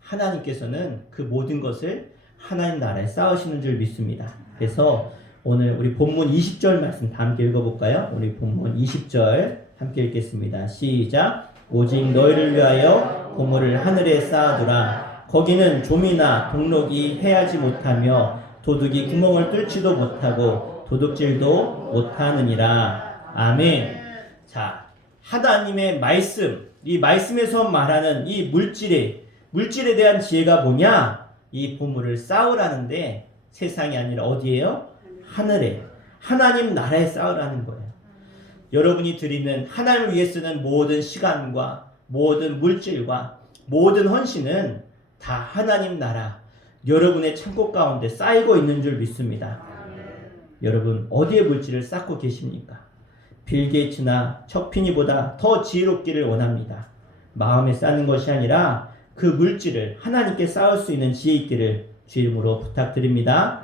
하나님께서는 그 모든 것을 하나님 나라에 쌓으시는 줄 믿습니다. 그래서 오늘 우리 본문 20절 말씀 다 함께 읽어볼까요? 우리 본문 20절 함께 읽겠습니다. 시작. 오직 너희를 위하여 보물을 하늘에 쌓아두라. 거기는 좀이나 동록이 해하지 못하며 도둑이 구멍을 뚫지도 못하고 도둑질도 못하느니라. 아멘. 자, 하나님의 말씀, 이 말씀에서 말하는 이 물질에 대한 지혜가 뭐냐? 이 보물을 쌓으라는데 세상이 아니라 어디예요? 하늘에, 하나님 나라에 쌓으라는 거예요. 여러분이 드리는, 하나님을 위해 쓰는 모든 시간과 모든 물질과 모든 헌신은 다 하나님 나라, 여러분의 창고 가운데 쌓이고 있는 줄 믿습니다. 여러분 어디에 물질을 쌓고 계십니까? 빌 게이츠나 척 페니보다 더 지혜롭기를 원합니다. 마음에 쌓는 것이 아니라 그 물질을 하나님께 쌓을 수 있는 지혜 있기를 주 이름으로 부탁드립니다.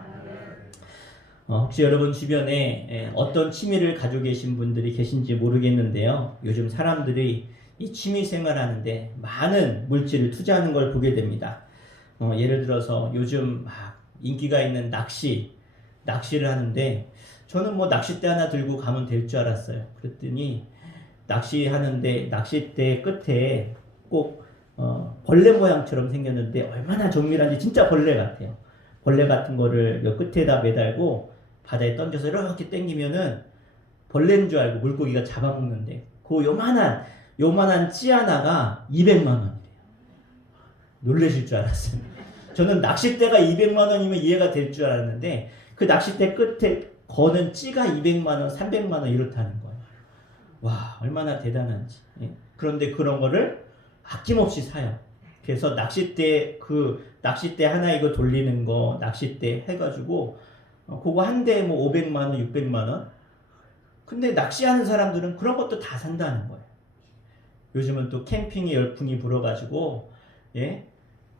혹시 여러분 주변에 어떤 취미를 가지고 계신 분들이 계신지 모르겠는데요. 요즘 사람들이 이 취미 생활하는데 많은 물질을 투자하는 걸 보게 됩니다. 예를 들어서 요즘 막 인기가 있는 낚시를 하는데, 저는 뭐 낚싯대 하나 들고 가면 될 줄 알았어요. 그랬더니 낚시하는데 낚싯대 끝에 꼭 벌레 모양처럼 생겼는데 얼마나 정밀한지 진짜 벌레 같아요. 벌레 같은 거를 요 끝에다 매달고 바다에 던져서 이렇게 당기면은 벌레인 줄 알고 물고기가 잡아먹는데, 그 요만한 찌 하나가 200만 원이래요. 놀라실 줄 알았어요. 저는 낚싯대가 200만 원이면 이해가 될 줄 알았는데 그 낚싯대 끝에 거는 찌가 200만 원, 300만 원 이렇다는 거예요. 와, 얼마나 대단한지. 그런데 그런 거를 아낌없이 사요. 그래서 낚싯대 하나 이거 돌리는 거, 낚싯대 해가지고 그거 한 대에 뭐 500만 원, 600만 원. 근데 낚시하는 사람들은 그런 것도 다 산다는 거예요. 요즘은 또 캠핑의 열풍이 불어가지고,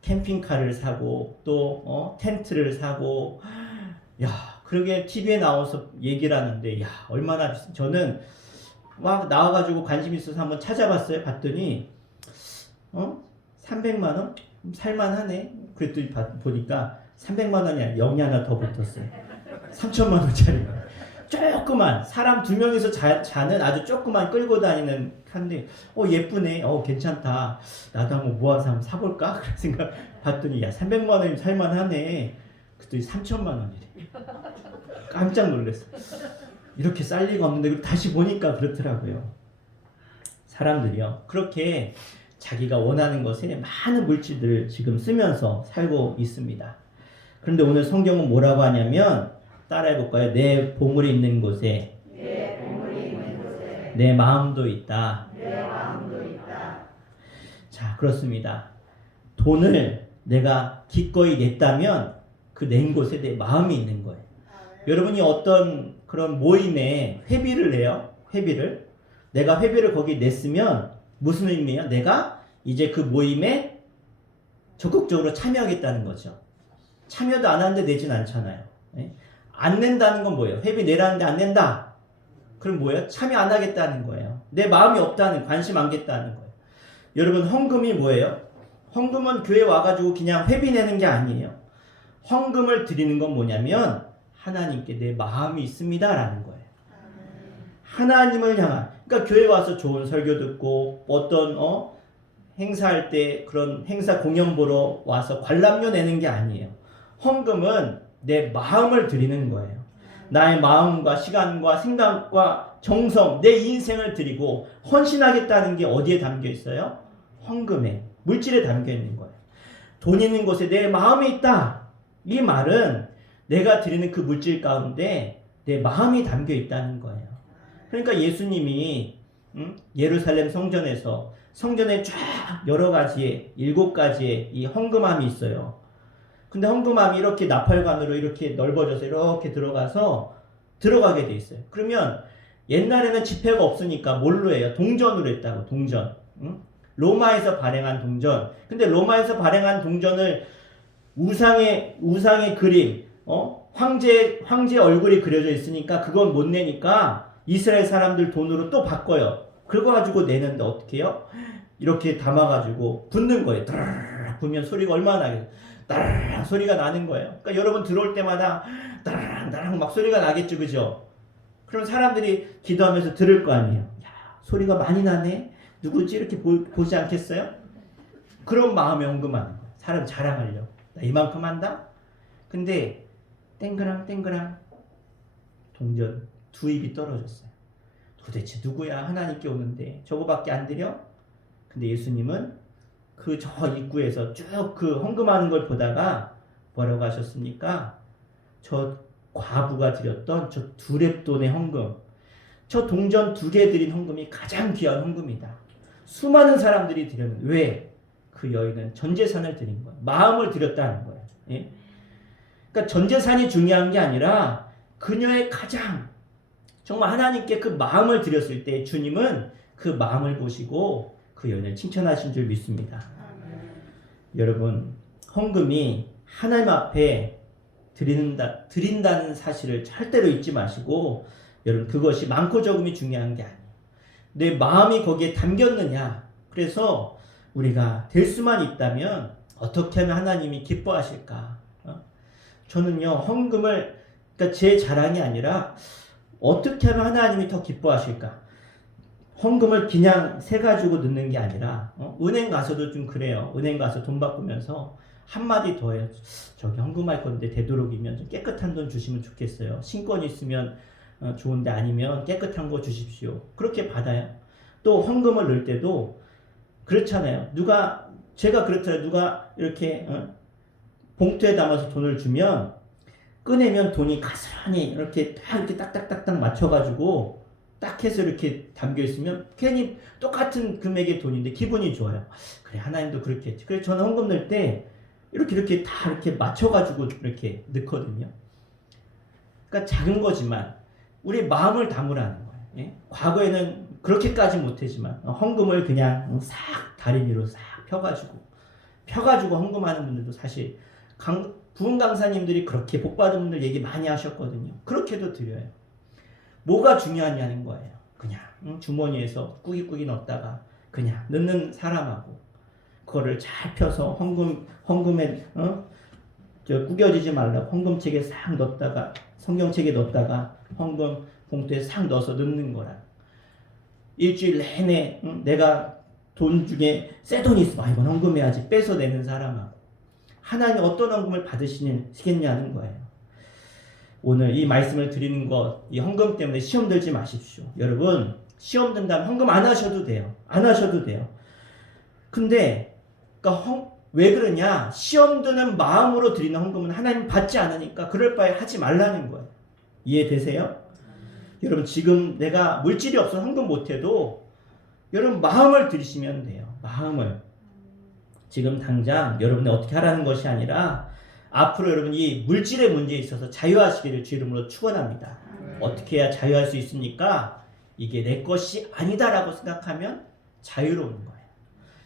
캠핑카를 사고 또 텐트를 사고, 그러게 TV에 나와서 얘기를 하는데, 얼마나, 저는 막 나와가지고 관심 있어서 한번 찾아봤어요. 봤더니 300만 원? 살만하네. 그랬더니 보니까 300만 원이 아니라 0이 하나 더 붙었어요. 3천만 원짜리가. 조그만 사람 2명이서 자는 아주 조그만 끌고 다니는 칸인데 예쁘네. 괜찮다. 나도 한번 모아서 한번 사볼까? 그런 생각 봤더니 300만 원이면 살만하네. 그랬더니 3천만 원이래. 깜짝 놀랐어. 이렇게 쌀 리가 없는데 다시 보니까 그렇더라고요. 사람들이요, 그렇게 자기가 원하는 것에 많은 물질들을 지금 쓰면서 살고 있습니다. 그런데 오늘 성경은 뭐라고 하냐면, 따라해볼까요? 내 보물이 있는 곳에 내 마음도 있다. 자, 그렇습니다. 돈을 내가 기꺼이 냈다면 그 낸 곳에 내 마음이 있는 거예요. 여러분이 어떤 그런 모임에 회비를 내요. 회비를. 내가 회비를 거기 냈으면 무슨 의미예요? 내가 이제 그 모임에 적극적으로 참여하겠다는 거죠. 참여도 안 하는데 내진 않잖아요. 예? 안 낸다는 건 뭐예요? 회비 내라는데 안 낸다. 그럼 뭐예요? 참여 안 하겠다는 거예요. 내 마음이 없다는, 관심 안 겠다는 거예요. 여러분, 헌금이 뭐예요? 헌금은 교회 와가지고 그냥 회비 내는 게 아니에요. 헌금을 드리는 건 뭐냐면 하나님께 내 마음이 있습니다라는 거예요. 하나님을 향한, 그러니까 교회 와서 좋은 설교 듣고 어떤 행사할 때 그런 행사 공연 보러 와서 관람료 내는 게 아니에요. 헌금은 내 마음을 드리는 거예요. 나의 마음과 시간과 생각과 정성, 내 인생을 드리고 헌신하겠다는 게 어디에 담겨 있어요? 헌금에, 물질에 담겨 있는 거예요. 돈 있는 곳에 내 마음이 있다. 이 말은 내가 드리는 그 물질 가운데 내 마음이 담겨 있다는 거예요. 그러니까 예수님이 예루살렘 성전에서 성전에 쫙 여러 가지의 7가지의 이 헌금함이 있어요. 근데 헌금함이 이렇게 나팔관으로 이렇게 넓어져서 이렇게 들어가게 돼 있어요. 그러면 옛날에는 지폐가 없으니까 뭘로 해요? 동전으로 했다고. 동전. 로마에서 발행한 동전. 근데 로마에서 발행한 동전을 우상의 그림, 황제 얼굴이 그려져 있으니까 그건 못 내니까 이스라엘 사람들 돈으로 또 바꿔요. 그거 가지고 내는데 어떻게 해요? 이렇게 담아가지고 붓는 거예요. 따라락 부면 소리가 얼마나 나겠어요. 따라락 소리가 나는 거예요. 그러니까 여러분 들어올 때마다 따라락 막 소리가 나겠죠, 그죠? 그럼 사람들이 기도하면서 들을 거 아니에요. 야, 소리가 많이 나네. 누구지? 이렇게 보지 않겠어요? 그런 마음에 헌금하는 거예요. 사람 자랑하려고. 나 이만큼 한다? 근데 땡그랑 동전 2입이 떨어졌어요. 도대체 누구야? 하나님께 오는데 저거밖에 안 드려? 근데 예수님은 그 저 입구에서 쭉 그 헌금하는 걸 보다가 뭐라고 하셨습니까? 저 과부가 드렸던 저 2렙돈의 헌금, 저 동전 2개 드린 헌금이 가장 귀한 헌금이다. 수많은 사람들이 드렸는데 왜? 그 여인은 전 재산을 드린 거예요. 마음을 드렸다는 거예요. 예? 그러니까 전 재산이 중요한 게 아니라 그녀의 가장 정말 하나님께 그 마음을 드렸을 때 주님은 그 마음을 보시고 그 여인을 칭찬하신 줄 믿습니다. 여러분, 헌금이 하나님 앞에 드린다는 사실을 절대로 잊지 마시고, 여러분, 그것이 많고 적음이 중요한 게 아니에요. 내 마음이 거기에 담겼느냐. 그래서 우리가 될 수만 있다면 어떻게 하면 하나님이 기뻐하실까? 저는요, 헌금을, 그러니까 제 자랑이 아니라 어떻게 하면 하나님이 더 기뻐하실까? 헌금을 그냥 세가지고 넣는 게 아니라, 은행 가서도 좀 그래요. 은행 가서 돈 바꾸면서 한마디 더 해요. 저기 헌금할 건데 되도록이면 좀 깨끗한 돈 주시면 좋겠어요. 신권 있으면 좋은데 아니면 깨끗한 거 주십시오. 그렇게 받아요. 또 헌금을 넣을 때도 그렇잖아요. 제가 그렇더라도 누가 이렇게 봉투에 담아서 돈을 주면 꺼내면 돈이 가스라니 이렇게 딱딱딱딱 맞춰가지고 딱 해서 이렇게 담겨 있으면 괜히 똑같은 금액의 돈인데 기분이 좋아요. 그래, 하나님도 그렇게 했지. 그래서 저는 헌금 넣을 때 이렇게 다 이렇게 맞춰가지고 이렇게 넣거든요. 그러니까 작은 거지만 우리 마음을 담으라는 거예요. 예? 과거에는 그렇게까지 못했지만 헌금을 그냥 싹 다리 위로 싹 펴가지고 헌금하는 분들도 사실 부흥 강사님들이 그렇게 복받은 분들 얘기 많이 하셨거든요. 그렇게도 드려요. 뭐가 중요하냐는 거예요. 그냥 주머니에서 꾸깃꾸깃 넣었다가 그냥 넣는 사람하고 그거를 잘 펴서 헌금에 구겨지지 말라고 헌금책에 싹 넣었다가 성경책에 넣었다가 헌금 봉투에 싹 넣어서 넣는 거라. 일주일 내내 내가 돈 중에 새 돈이 있어. 이건 헌금해야지. 빼서 내는 사람하고 하나님 어떤 헌금을 받으시겠냐는 거예요. 오늘 이 말씀을 드리는 것, 이 헌금 때문에 시험 들지 마십시오. 여러분, 시험 든다면 헌금 안 하셔도 돼요. 안 하셔도 돼요. 근데 그러니까 왜 그러냐? 시험 드는 마음으로 드리는 헌금은 하나님 받지 않으니까 그럴 바에 하지 말라는 거예요. 이해되세요? 여러분, 지금 내가 물질이 없어서 헌금 못해도 여러분 마음을 드리시면 돼요. 마음을. 지금 당장 여러분이 어떻게 하라는 것이 아니라 앞으로 여러분 이 물질의 문제에 있어서 자유하시기를 주 이름으로 축원합니다. 어떻게 해야 자유할 수 있습니까? 이게 내 것이 아니다라고 생각하면 자유로운 거예요.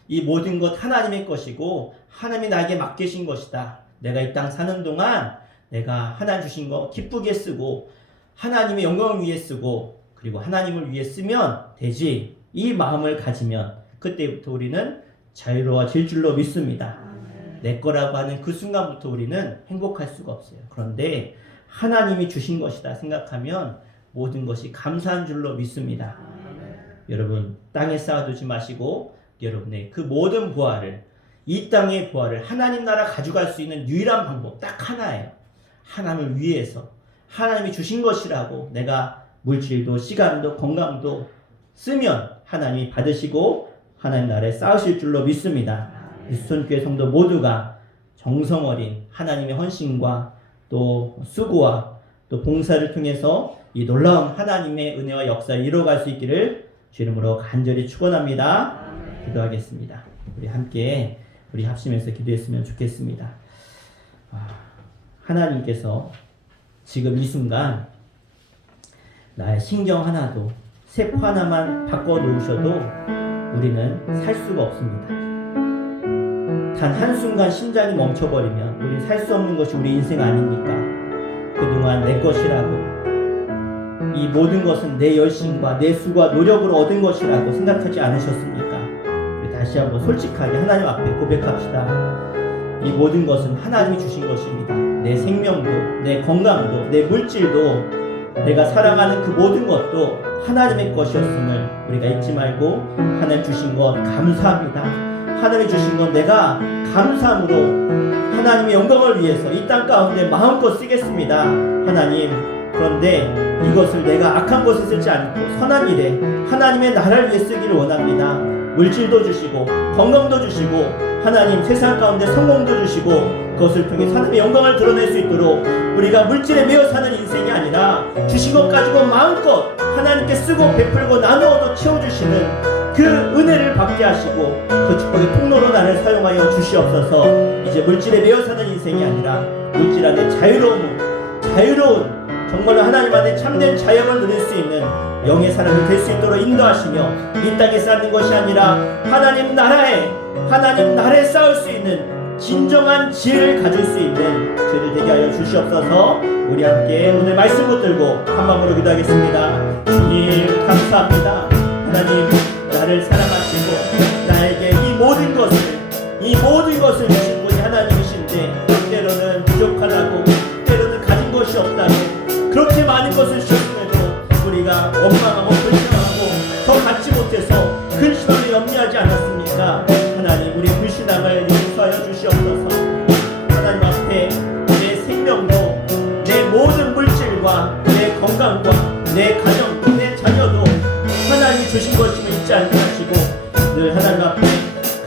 이 모든 것 하나님의 것이고 하나님이 나에게 맡기신 것이다. 내가 이 땅 사는 동안 내가 하나님 주신 거 기쁘게 쓰고 하나님의 영광을 위해 쓰고 그리고 하나님을 위해 쓰면 되지. 이 마음을 가지면 그때부터 우리는 자유로워질 줄로 믿습니다. 내 거라고 하는 그 순간부터 우리는 행복할 수가 없어요. 그런데 하나님이 주신 것이다 생각하면 모든 것이 감사한 줄로 믿습니다. 여러분 땅에 쌓아두지 마시고 여러분의 그 모든 부활을 이 땅의 부활을 하나님 나라 가져갈 수 있는 유일한 방법 딱 하나예요. 하나님을 위해서 하나님이 주신 것이라고 내가 물질도 시간도 건강도 쓰면 하나님이 받으시고 하나님 나라에 쌓으실 줄로 믿습니다. 미스톤교회 성도 모두가 정성 어린 하나님의 헌신과 또 수고와 또 봉사를 통해서 이 놀라운 하나님의 은혜와 역사를 이루어갈 수 있기를 주 이름으로 간절히 축원합니다. 기도하겠습니다. 우리 함께 우리 합심해서 기도했으면 좋겠습니다. 하나님께서 지금 이 순간 나의 신경 하나도 세포 하나만 바꿔놓으셔도 우리는 살 수가 없습니다. 단 한순간 심장이 멈춰버리면 우리는 살 수 없는 것이 우리 인생 아닙니까? 그동안 내 것이라고 이 모든 것은 내 열심과 내 수고와 노력으로 얻은 것이라고 생각하지 않으셨습니까? 우리 다시 한번 솔직하게 하나님 앞에 고백합시다. 이 모든 것은 하나님이 주신 것입니다. 내 생명도 내 건강도 내 물질도 내가 살아가는 그 모든 것도 하나님의 것이었음을 우리가 잊지 말고 하나님 주신 것 감사합니다. 하나님이 주신 것 내가 감사함으로 하나님의 영광을 위해서 이 땅 가운데 마음껏 쓰겠습니다. 하나님 그런데 이것을 내가 악한 것에 쓰지 않고 선한 일에 하나님의 나라를 위해 쓰기를 원합니다. 물질도 주시고 건강도 주시고 하나님 세상 가운데 성공도 주시고 그것을 통해 하나님의 영광을 드러낼 수 있도록 우리가 물질에 매여 사는 인생이 아니라 주신 것 가지고 마음껏 하나님께 쓰고 베풀고 나누어도 채워주시는 그 은혜를 받게 하시고 그 축복의 통로로 나를 사용하여 주시옵소서. 이제 물질에 매여 사는 인생이 아니라 물질 안에 자유로운 정말로 하나님 안에 참된 자유를 누릴 수 있는 영의 사람이 될 수 있도록 인도하시며 이 땅에 쌓는 것이 아니라 하나님 나라에 쌓을 수 있는 진정한 지혜를 가질 수 있는 저희들 되게 하여 주시옵소서. 우리 함께 오늘 말씀 붙들고 한 마음으로 기도하겠습니다. 주님 감사합니다. 하나님 나를 사랑하시고 나에게 이 모든 것을 주신 분이 하나님이신데 때로는 부족하다고 때로는 가진 것이 없다고 그렇게 많은 것을 주셨음에도 우리가 원망하고 불평하고 더 갖지 못해서 근심하며 염려하지 않았습니까? 하나님 우리 불신함을 용서하여 주시옵소서. 하나님 앞에 내 생명도 내 모든 물질과 내 건강과 내 가정도 내 자녀도 하나님이 주신 것임을 잊지 않게 하시고 늘 하나님 앞에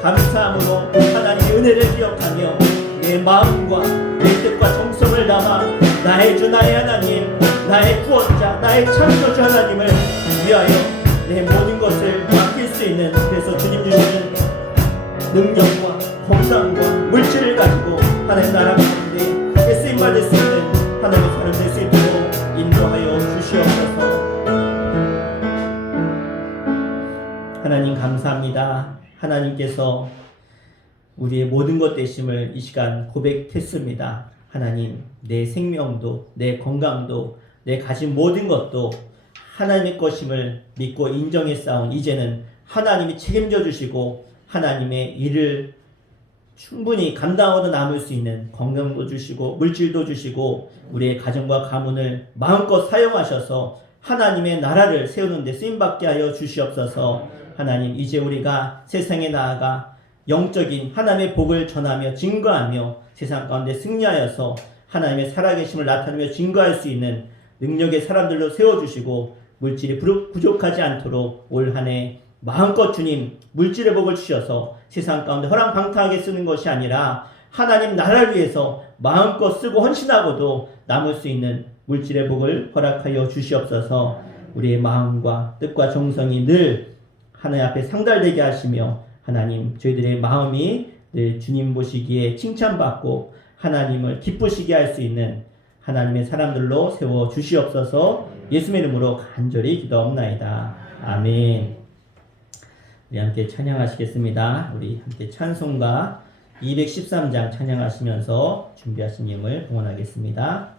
감사함으로 하나님의 은혜를 기억하며 내 마음과 내 뜻과 정성을 담아 나의 주 나의 하나님 나의 구원자 나의 창조주 하나님을 위하여 내 모든 것을 맡길 수 있는 그래서 주님 주시는 능력과 건강과 물질을 가지고 하나님 나라 가운데 크게 쓰임받을 수 있는 하나님의 사람 될 수 있도록 인도하여 주시옵소서. 하나님 감사합니다. 하나님께서 우리의 모든 것 되심을 이 시간 고백했습니다. 하나님 내 생명도 내 건강도 내 가진 모든 것도 하나님의 것임을 믿고 인정해 싸운 이제는 하나님이 책임져 주시고 하나님의 일을 충분히 감당하고 남을 수 있는 건강도 주시고 물질도 주시고 우리의 가정과 가문을 마음껏 사용하셔서 하나님의 나라를 세우는 데 쓰임받게 하여 주시옵소서. 하나님 이제 우리가 세상에 나아가 영적인 하나님의 복을 전하며 증거하며 세상 가운데 승리하여서 하나님의 살아계심을 나타내며 증거할 수 있는 능력의 사람들로 세워주시고 물질이 부족하지 않도록 올 한 해 마음껏 주님 물질의 복을 주셔서 세상 가운데 허랑방탕하게 쓰는 것이 아니라 하나님 나라를 위해서 마음껏 쓰고 헌신하고도 남을 수 있는 물질의 복을 허락하여 주시옵소서. 우리의 마음과 뜻과 정성이 늘 하나님 앞에 상달되게 하시며 하나님 저희들의 마음이 늘 주님 보시기에 칭찬받고 하나님을 기쁘시게 할 수 있는 하나님의 사람들로 세워 주시옵소서. 예수님의 이름으로 간절히 기도하옵나이다. 아멘. 우리 함께 찬양하시겠습니다. 우리 함께 찬송가 213장 찬양하시면서 준비하신 예물 봉헌하겠습니다.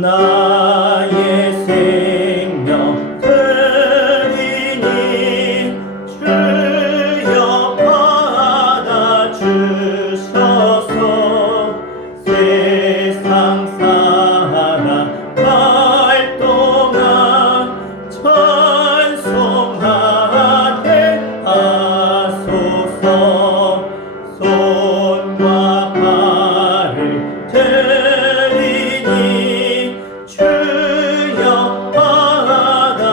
나의 생명 드리니 주여 받아주셔서 세상 살아갈 동안 찬송하게 하소서. 손과 발을 드리니 주여 받아주셔서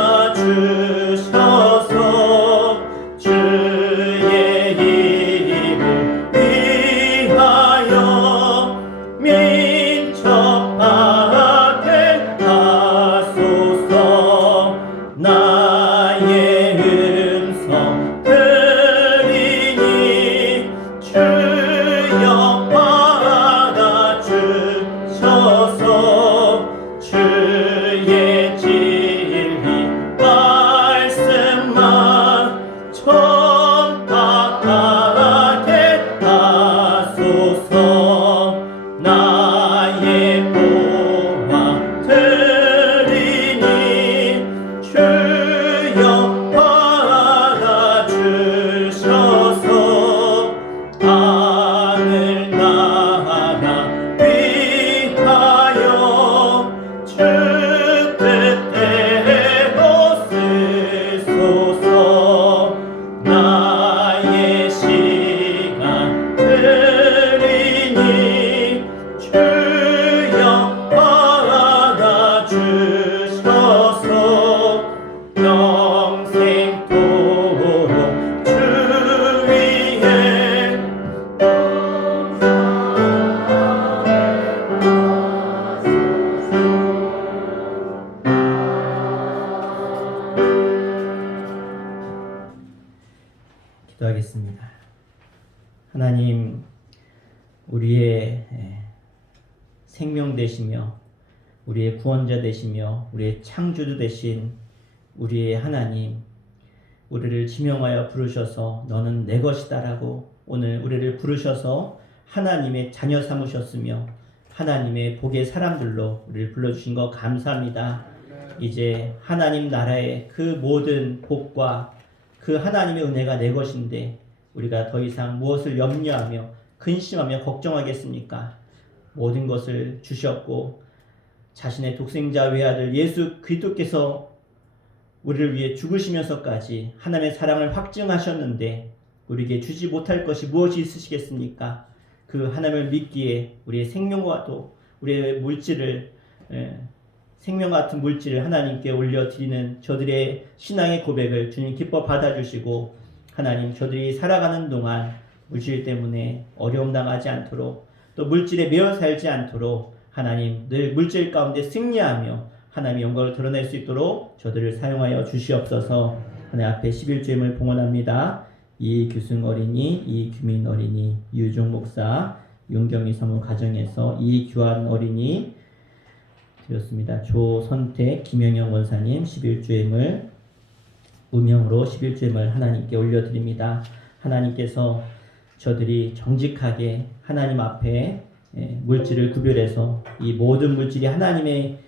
주의 이름을 위하여 민첩하게 하소서. 나의 음성 들리니 주여 받아주셔서 주의 진리 말씀만 전파하게 하소서. 나의 보화 드리니 주여 받아주셔서 하늘나라 위하여 주 뜻대로 쓰소서. 나의 시간 드리니 주여 받아주셔서 영생토록 주 위에 기도하겠습니다. 하나님, 우리의 생명 되시며 우리의 구원자 되시며 우리의 창조주 되신 우리의 하나님, 우리를 지명하여 부르셔서 너는 내 것이다 라고 오늘 우리를 부르셔서 하나님의 자녀 삼으셨으며 하나님의 복의 사람들로 우리를 불러주신 거 감사합니다. 이제 하나님 나라의 그 모든 복과 그 하나님의 은혜가 내 것인데 우리가 더 이상 무엇을 염려하며 근심하며 걱정하겠습니까? 모든 것을 주셨고 자신의 독생자 외아들 예수 그리스도께서 우리를 위해 죽으시면서까지 하나님의 사랑을 확증하셨는데 우리에게 주지 못할 것이 무엇이 있으시겠습니까? 그 하나님을 믿기에 우리의 생명과 또 우리의 물질을 생명 같은 물질을 하나님께 올려드리는 저들의 신앙의 고백을 주님 기뻐 받아주시고 하나님 저들이 살아가는 동안 물질 때문에 어려움 당하지 않도록 또 물질에 매여 살지 않도록 하나님 늘 물질 가운데 승리하며 하나님의 영광을 드러낼 수 있도록 저들을 사용하여 주시옵소서. 하나님 앞에 11주임을 봉헌합니다. 이규승 어린이, 이규민 어린이, 유종 목사, 윤경희 사모 가정에서 이규환 어린이 드렸습니다. 조선택, 김영영 원사님 11주임을 무명으로 11주임을 하나님께 올려드립니다. 하나님께서 저들이 정직하게 하나님 앞에 물질을 구별해서 이 모든 물질이 하나님의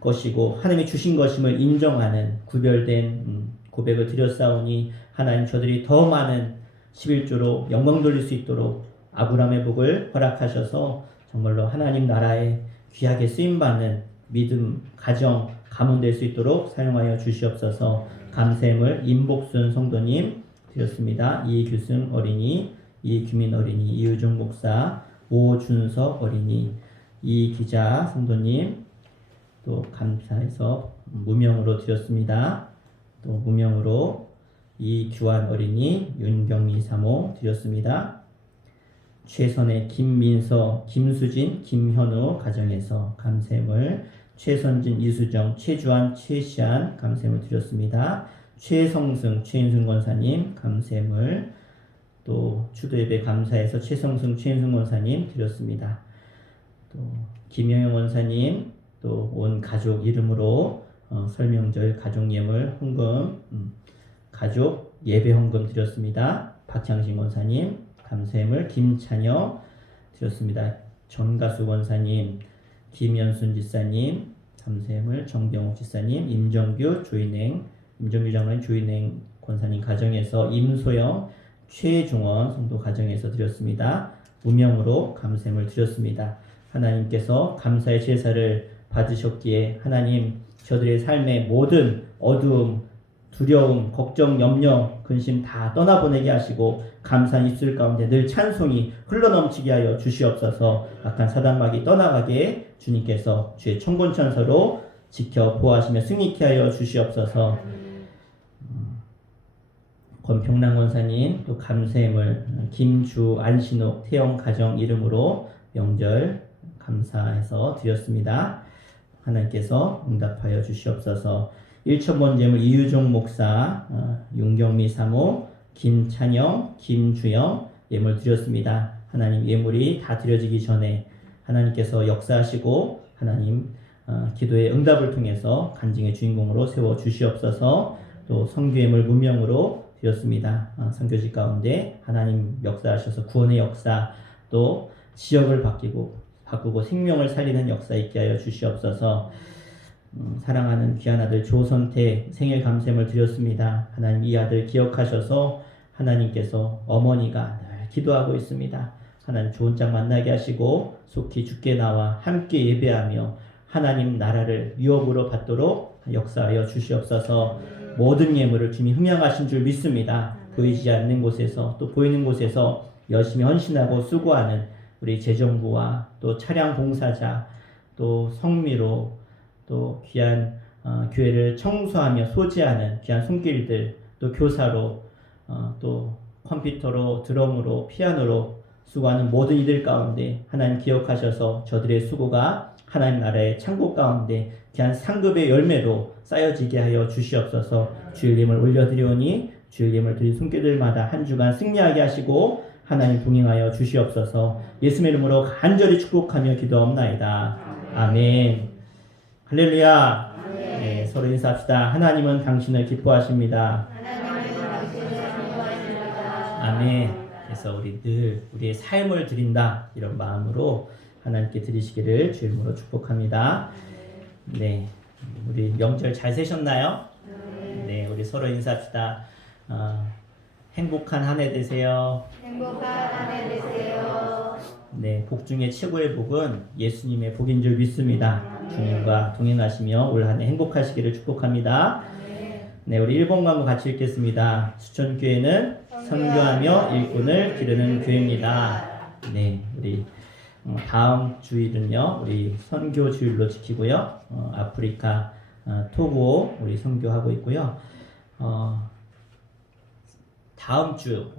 것이고 하나님이 주신 것임을 인정하는 구별된 고백을 드렸사오니 하나님 저들이 더 많은 11조로 영광 돌릴 수 있도록 아브라함의 복을 허락하셔서 정말로 하나님 나라에 귀하게 쓰임받는 믿음, 가정, 가문 될 수 있도록 사용하여 주시옵소서. 감사함을 임복순 성도님 드렸습니다. 이규승 어린이, 이규민 어린이, 이유종 목사, 오준석 어린이, 이기자 성도님 또 감사해서 무명으로 드렸습니다. 또 무명으로 이규환 어린이, 윤경미 사모 드렸습니다. 최선의 김민서, 김수진, 김현우 가정에서 감사함을, 최선진, 이수정, 최주한, 최시안 감사함을 드렸습니다. 최성승, 최인순 권사님 감사함을, 또 추도예배 감사해서 최성승, 최인순 권사님 드렸습니다. 또 김영영 원사님, 또 온 가족 이름으로 설명절 가족 예물 헌금, 가족 예배 헌금 드렸습니다. 박향신 원사님 감사함을, 김찬영 드렸습니다. 정가수 원사님, 김연순 지사님 감사함을, 정병욱 지사님, 임정규 장로님, 조인행 권사님 가정에서, 임소영, 최중원 성도 가정에서 드렸습니다. 무명으로 감사함을 드렸습니다. 하나님께서 감사의 제사를 받으셨기에 하나님 저들의 삶의 모든 어두움, 두려움, 걱정, 염려, 근심 다 떠나보내게 하시고 감사한 입술 가운데 늘 찬송이 흘러넘치게 하여 주시옵소서. 악한 사단마귀 떠나가게 주님께서 주의 천군천사로 지켜 보호하시며 승리케 하여 주시옵소서. 권평랑 원사님 또 감사함을, 김주, 안신욱, 태영 가정 이름으로 명절 감사해서 드렸습니다. 하나님께서 응답하여 주시옵소서. 1천번 제물 이유종 목사, 윤경미 사모, 김찬영, 김주영 예물 드렸습니다. 하나님 예물이 다 드려지기 전에 하나님께서 역사하시고 하나님 기도의 응답을 통해서 간증의 주인공으로 세워 주시옵소서. 또 성교예물 무명으로 드렸습니다. 선교지 가운데 하나님 역사하셔서 구원의 역사, 또 지역을 바꾸고 생명을 살리는 역사 있게 하여 주시옵소서. 사랑하는 귀한 아들 조선태 생일 감사함을 드렸습니다. 하나님 이 아들 기억하셔서 하나님께서 어머니가 늘 기도하고 있습니다. 하나님 좋은 짝 만나게 하시고 속히 주께 나와 함께 예배하며 하나님 나라를 유업으로 받도록 역사하여 주시옵소서. 모든 예물을 주님이 흠양하신 줄 믿습니다. 보이지 않는 곳에서 또 보이는 곳에서 열심히 헌신하고 수고하는 우리 재정부와 또 차량 공사자, 또 성미로, 또 귀한 교회를 청소하며 소지하는 귀한 손길들, 또 교사로, 또 컴퓨터로, 드럼으로, 피아노로 수고하는 모든 이들 가운데 하나님 기억하셔서 저들의 수고가 하나님 나라의 창고 가운데 귀한 상급의 열매로 쌓여지게 하여 주시옵소서. 주일님을 올려드리오니 주일님을 드린 손길들마다 한 주간 승리하게 하시고 하나님 동행하여 주시옵소서. 예수의 이름으로 간절히 축복하며 기도하옵나이다. 아멘. 할렐루야. 네, 서로 인사합시다. 하나님은 당신을 기뻐하십니다. 아멘. 그래서 우리 늘 우리의 삶을 드린다 이런 마음으로 하나님께 드리시기를 주의 이름으로 축복합니다. 네, 우리 명절 잘 세셨나요? 네, 우리 서로 인사합시다. 행복한 한 해 되세요. 행복한 한 해 되세요. 네, 복 중에 최고의 복은 예수님의 복인 줄 믿습니다. 주님과 동행하시며 올 한 해 행복하시기를 축복합니다. 네, 우리 1번 광고 같이 읽겠습니다. 수천교회는 선교하며 일꾼을 기르는 교회입니다. 네, 우리 다음 주일은요, 우리 선교 주일로 지키고요. 아프리카 토고 우리 선교하고 있고요. 다음 주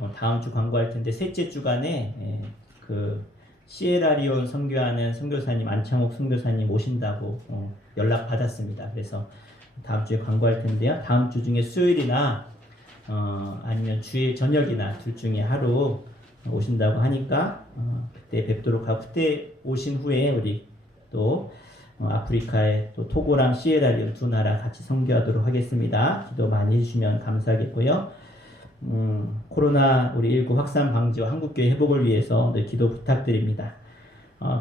광고할 텐데 셋째 주간에 그 시에라리온 선교하는 선교사님 안창욱 선교사님 오신다고 연락 받았습니다. 그래서 다음 주에 광고할 텐데요. 다음 주 중에 수요일이나 아니면 주일 저녁이나 둘 중에 하루 오신다고 하니까 그때 뵙도록 하고, 그때 오신 후에 우리 또 아프리카의 또 토고랑 시에라리온 두 나라 같이 선교하도록 하겠습니다. 기도 많이 해주시면 감사하겠고요. 코로나 우리 19 확산 방지와 한국교회 회복을 위해서 늘 기도 부탁드립니다.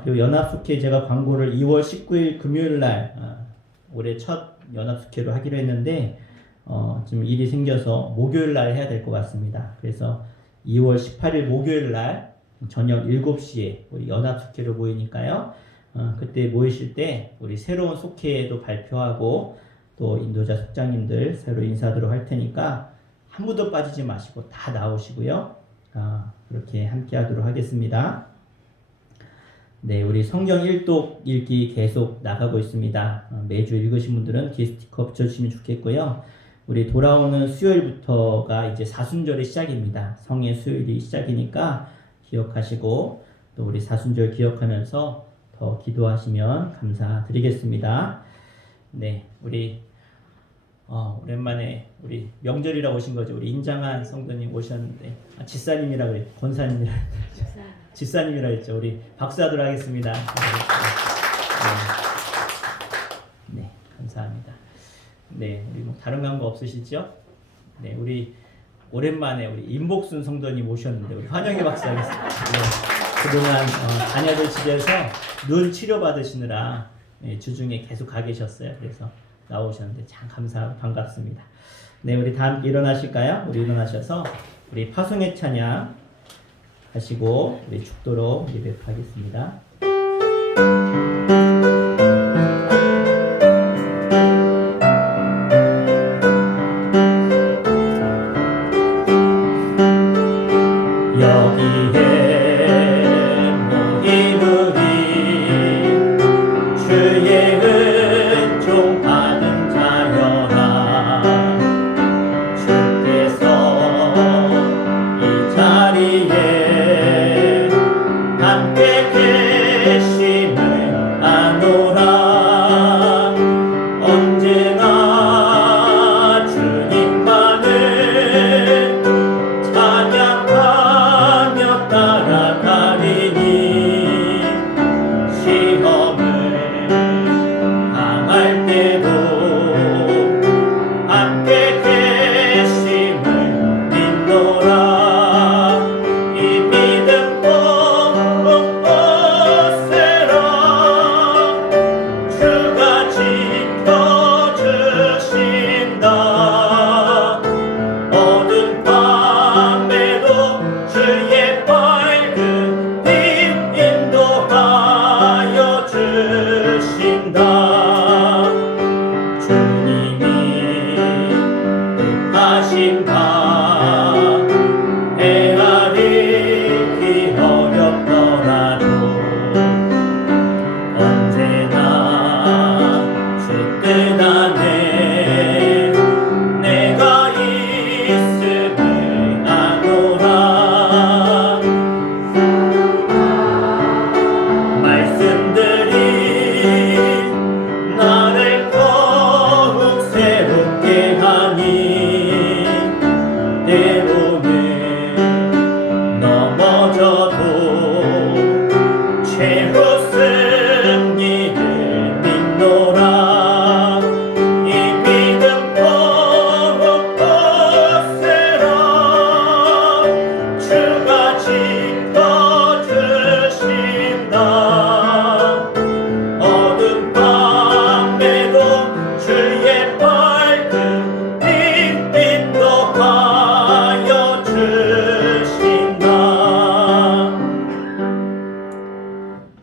그리고 연합숙회 제가 광고를 2월 19일 금요일 날 올해 첫 연합숙회로 하기로 했는데 지금 일이 생겨서 목요일 날 해야 될 것 같습니다. 그래서 2월 18일 목요일 날 저녁 7시에 우리 연합숙회로 모이니까요. 그때 모이실 때 우리 새로운 숙회도 발표하고 또 인도자 숙장님들 새로 인사하도록 할 테니까 한 분도 빠지지 마시고 다 나오시고요. 그렇게 함께 하도록 하겠습니다. 네, 우리 성경 1독 읽기 계속 나가고 있습니다. 매주 읽으신 분들은 뒤에 스티커 붙여주시면 좋겠고요. 우리 돌아오는 수요일부터가 이제 사순절의 시작입니다. 성의 수요일이 시작이니까 기억하시고 또 우리 사순절 기억하면서 더 기도하시면 감사드리겠습니다. 네, 우리 오랜만에 우리 명절이라 오신 거죠. 우리 인장한 성도님 오셨는데 지사님이라 그래, 권사님이라 지사님이라 했죠. 우리 박수하도록 하겠습니다. 네, 감사합니다. 네, 우리 뭐 다른 광고 없으시죠? 네, 우리 오랜만에 우리 임복순 성도님 오셨는데 우리 환영의 박수 하겠습니다. 네, 그동안 자녀들 집에서 눈 치료 받으시느라 주중에 계속 가 계셨어요. 그래서 나오셨는데 참 감사하고 반갑습니다. 네, 우리 다 함께 일어나실까요? 우리 일어나셔서 우리 파송의 찬양 하시고 우리 축도로 예배하겠습니다.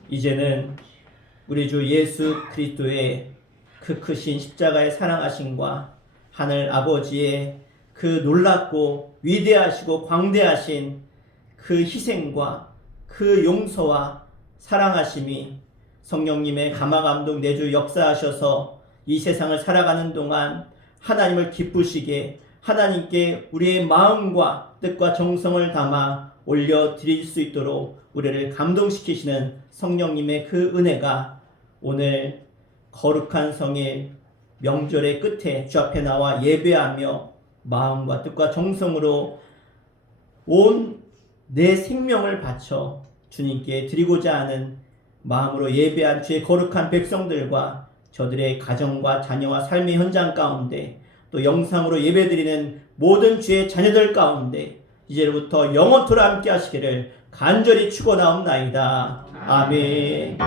이제는 우리 주 예수 그리스도의 그 크신 십자가의 사랑하심과 하늘 아버지의 그 놀랍고 위대하시고 광대하신 그 희생과 그 용서와 사랑하심이 성령님의 감화감동 내주 역사하셔서 이 세상을 살아가는 동안 하나님을 기쁘시게 하나님께 우리의 마음과 뜻과 정성을 담아 올려드릴 수 있도록 우리를 감동시키시는 성령님의 그 은혜가 오늘 거룩한 성일 명절의 끝에 주 앞에 나와 예배하며 마음과 뜻과 정성으로 온 내 생명을 바쳐 주님께 드리고자 하는 마음으로 예배한 주의 거룩한 백성들과 저들의 가정과 자녀와 삶의 현장 가운데 또 영상으로 예배드리는 모든 주의 자녀들 가운데 이제부터 영원토록 함께 하시기를 간절히 축원하옵나이다. 아멘.